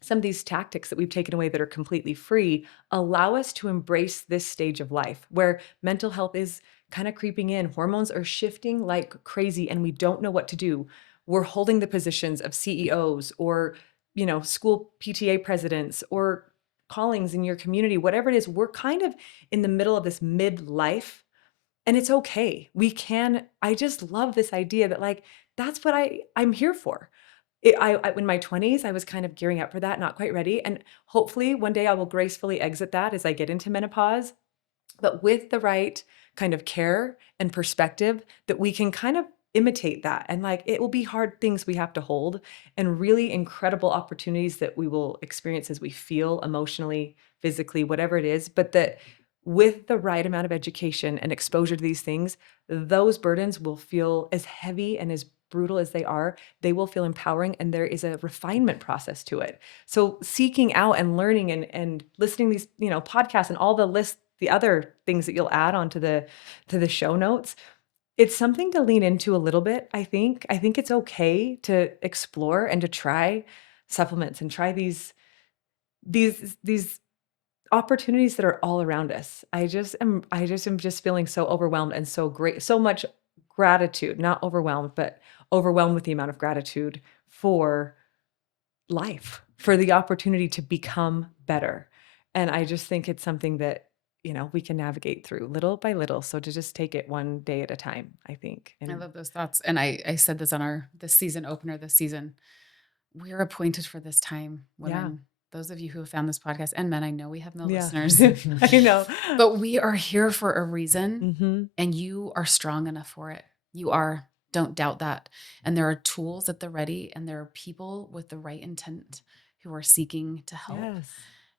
some of these tactics that we've taken away that are completely free, allow us to embrace this stage of life where mental health is kind of creeping in. Hormones are shifting like crazy and we don't know what to do. We're holding the positions of CEOs or, school PTA presidents or callings in your community, whatever it is. We're kind of in the middle of this midlife, and it's okay. I just love this idea that like, that's what I'm here for. In my 20s, I was kind of gearing up for that, not quite ready. And hopefully one day I will gracefully exit that as I get into menopause, but with the right kind of care and perspective that we can kind of imitate that. And like, it will be hard things we have to hold and really incredible opportunities that we will experience as we feel emotionally, physically, whatever it is, but that with the right amount of education and exposure to these things, those burdens will feel as heavy and as brutal as they are, they will feel empowering and there is a refinement process to it. So seeking out and learning and listening to these, podcasts and all the other things that you'll add onto the show notes, it's something to lean into a little bit, I think. I think it's okay to explore and to try supplements and try these opportunities that are all around us. I just am just feeling so overwhelmed and so great, so much gratitude, not overwhelmed, but overwhelmed with the amount of gratitude for life, for the opportunity to become better. And I just think it's something that, we can navigate through little by little. So to just take it one day at a time, I think. I And love those thoughts. And I said this on the season opener this season. We're appointed for this time, yeah, women. Those of you who have found this podcast, and men, I know we have no yeah, listeners, I know. but we are here for a reason, Hmm. and you are strong enough for it. You are. Don't doubt that. And there are tools at the ready, and there are people with the right intent who are seeking to help. Yes.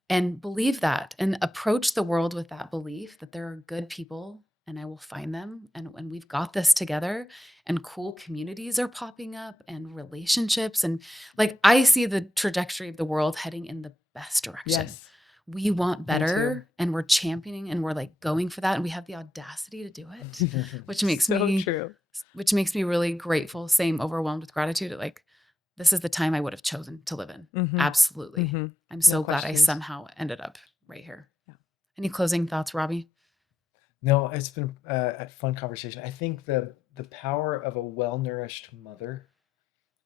And believe that and approach the world with that belief that there are good people and I will find them. And we've got this together, and cool communities are popping up and relationships. And like, I see the trajectory of the world heading in the best direction. Yes. We want Me too. better, and we're championing, and we're like going for that. And we have the audacity to do it, which makes So me true. really grateful, same overwhelmed with gratitude. Like, this is the time I would have chosen to live in. Mhm. Absolutely. Mhm. I'm so glad I questions. somehow ended up right here. Yeah. Any closing thoughts, Robbie? No, it's been a fun conversation. I think the power of a well-nourished mother,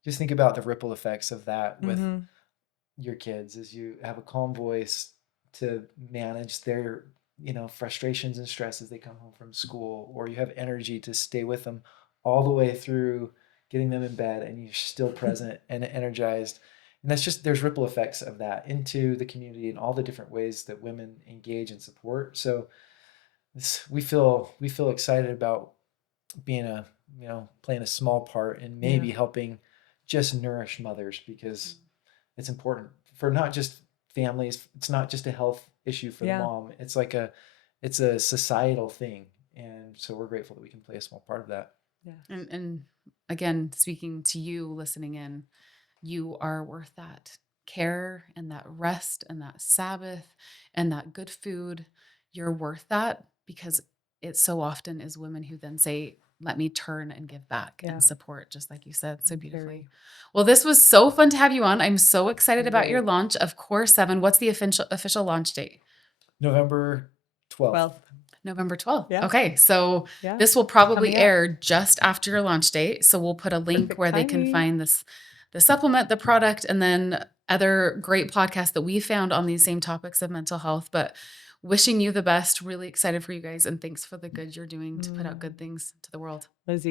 just think about the ripple effects of that with Mhm. your kids as you have a calm voice to manage their, frustrations and stress as they come home from school, or you have energy to stay with them all the way through getting them in bed and you're still present and energized. And that's just, there's ripple effects of that into the community and all the different ways that women engage and support. So we feel excited about being playing a small part in maybe Yeah. helping just nourish mothers, because it's important for not just families. It's not just a health issue for the Yeah. mom. It's a societal thing. And so we're grateful that we can play a small part of that. Yeah. And again, speaking to you listening in, you are worth that care and that rest and that Sabbath and that good food. You're worth that, because it so often is women who then say, let me turn and give back Yeah. and support, just like you said so beautifully. Very. Well, this was so fun to have you on. I'm so excited about your Great. launch of Core 7. What's the official launch date? November 12th. 12th. November 12th. Yeah. Okay. So Yeah. this will probably Coming up. air just after your launch date. So we'll put a link Perfect where they can timing. find the supplement, the product, and then other great podcasts that we found on these same topics of mental health. But wishing you the best. Really excited for you guys. And thanks for the good you're doing to put out good things to the world. Lizzy.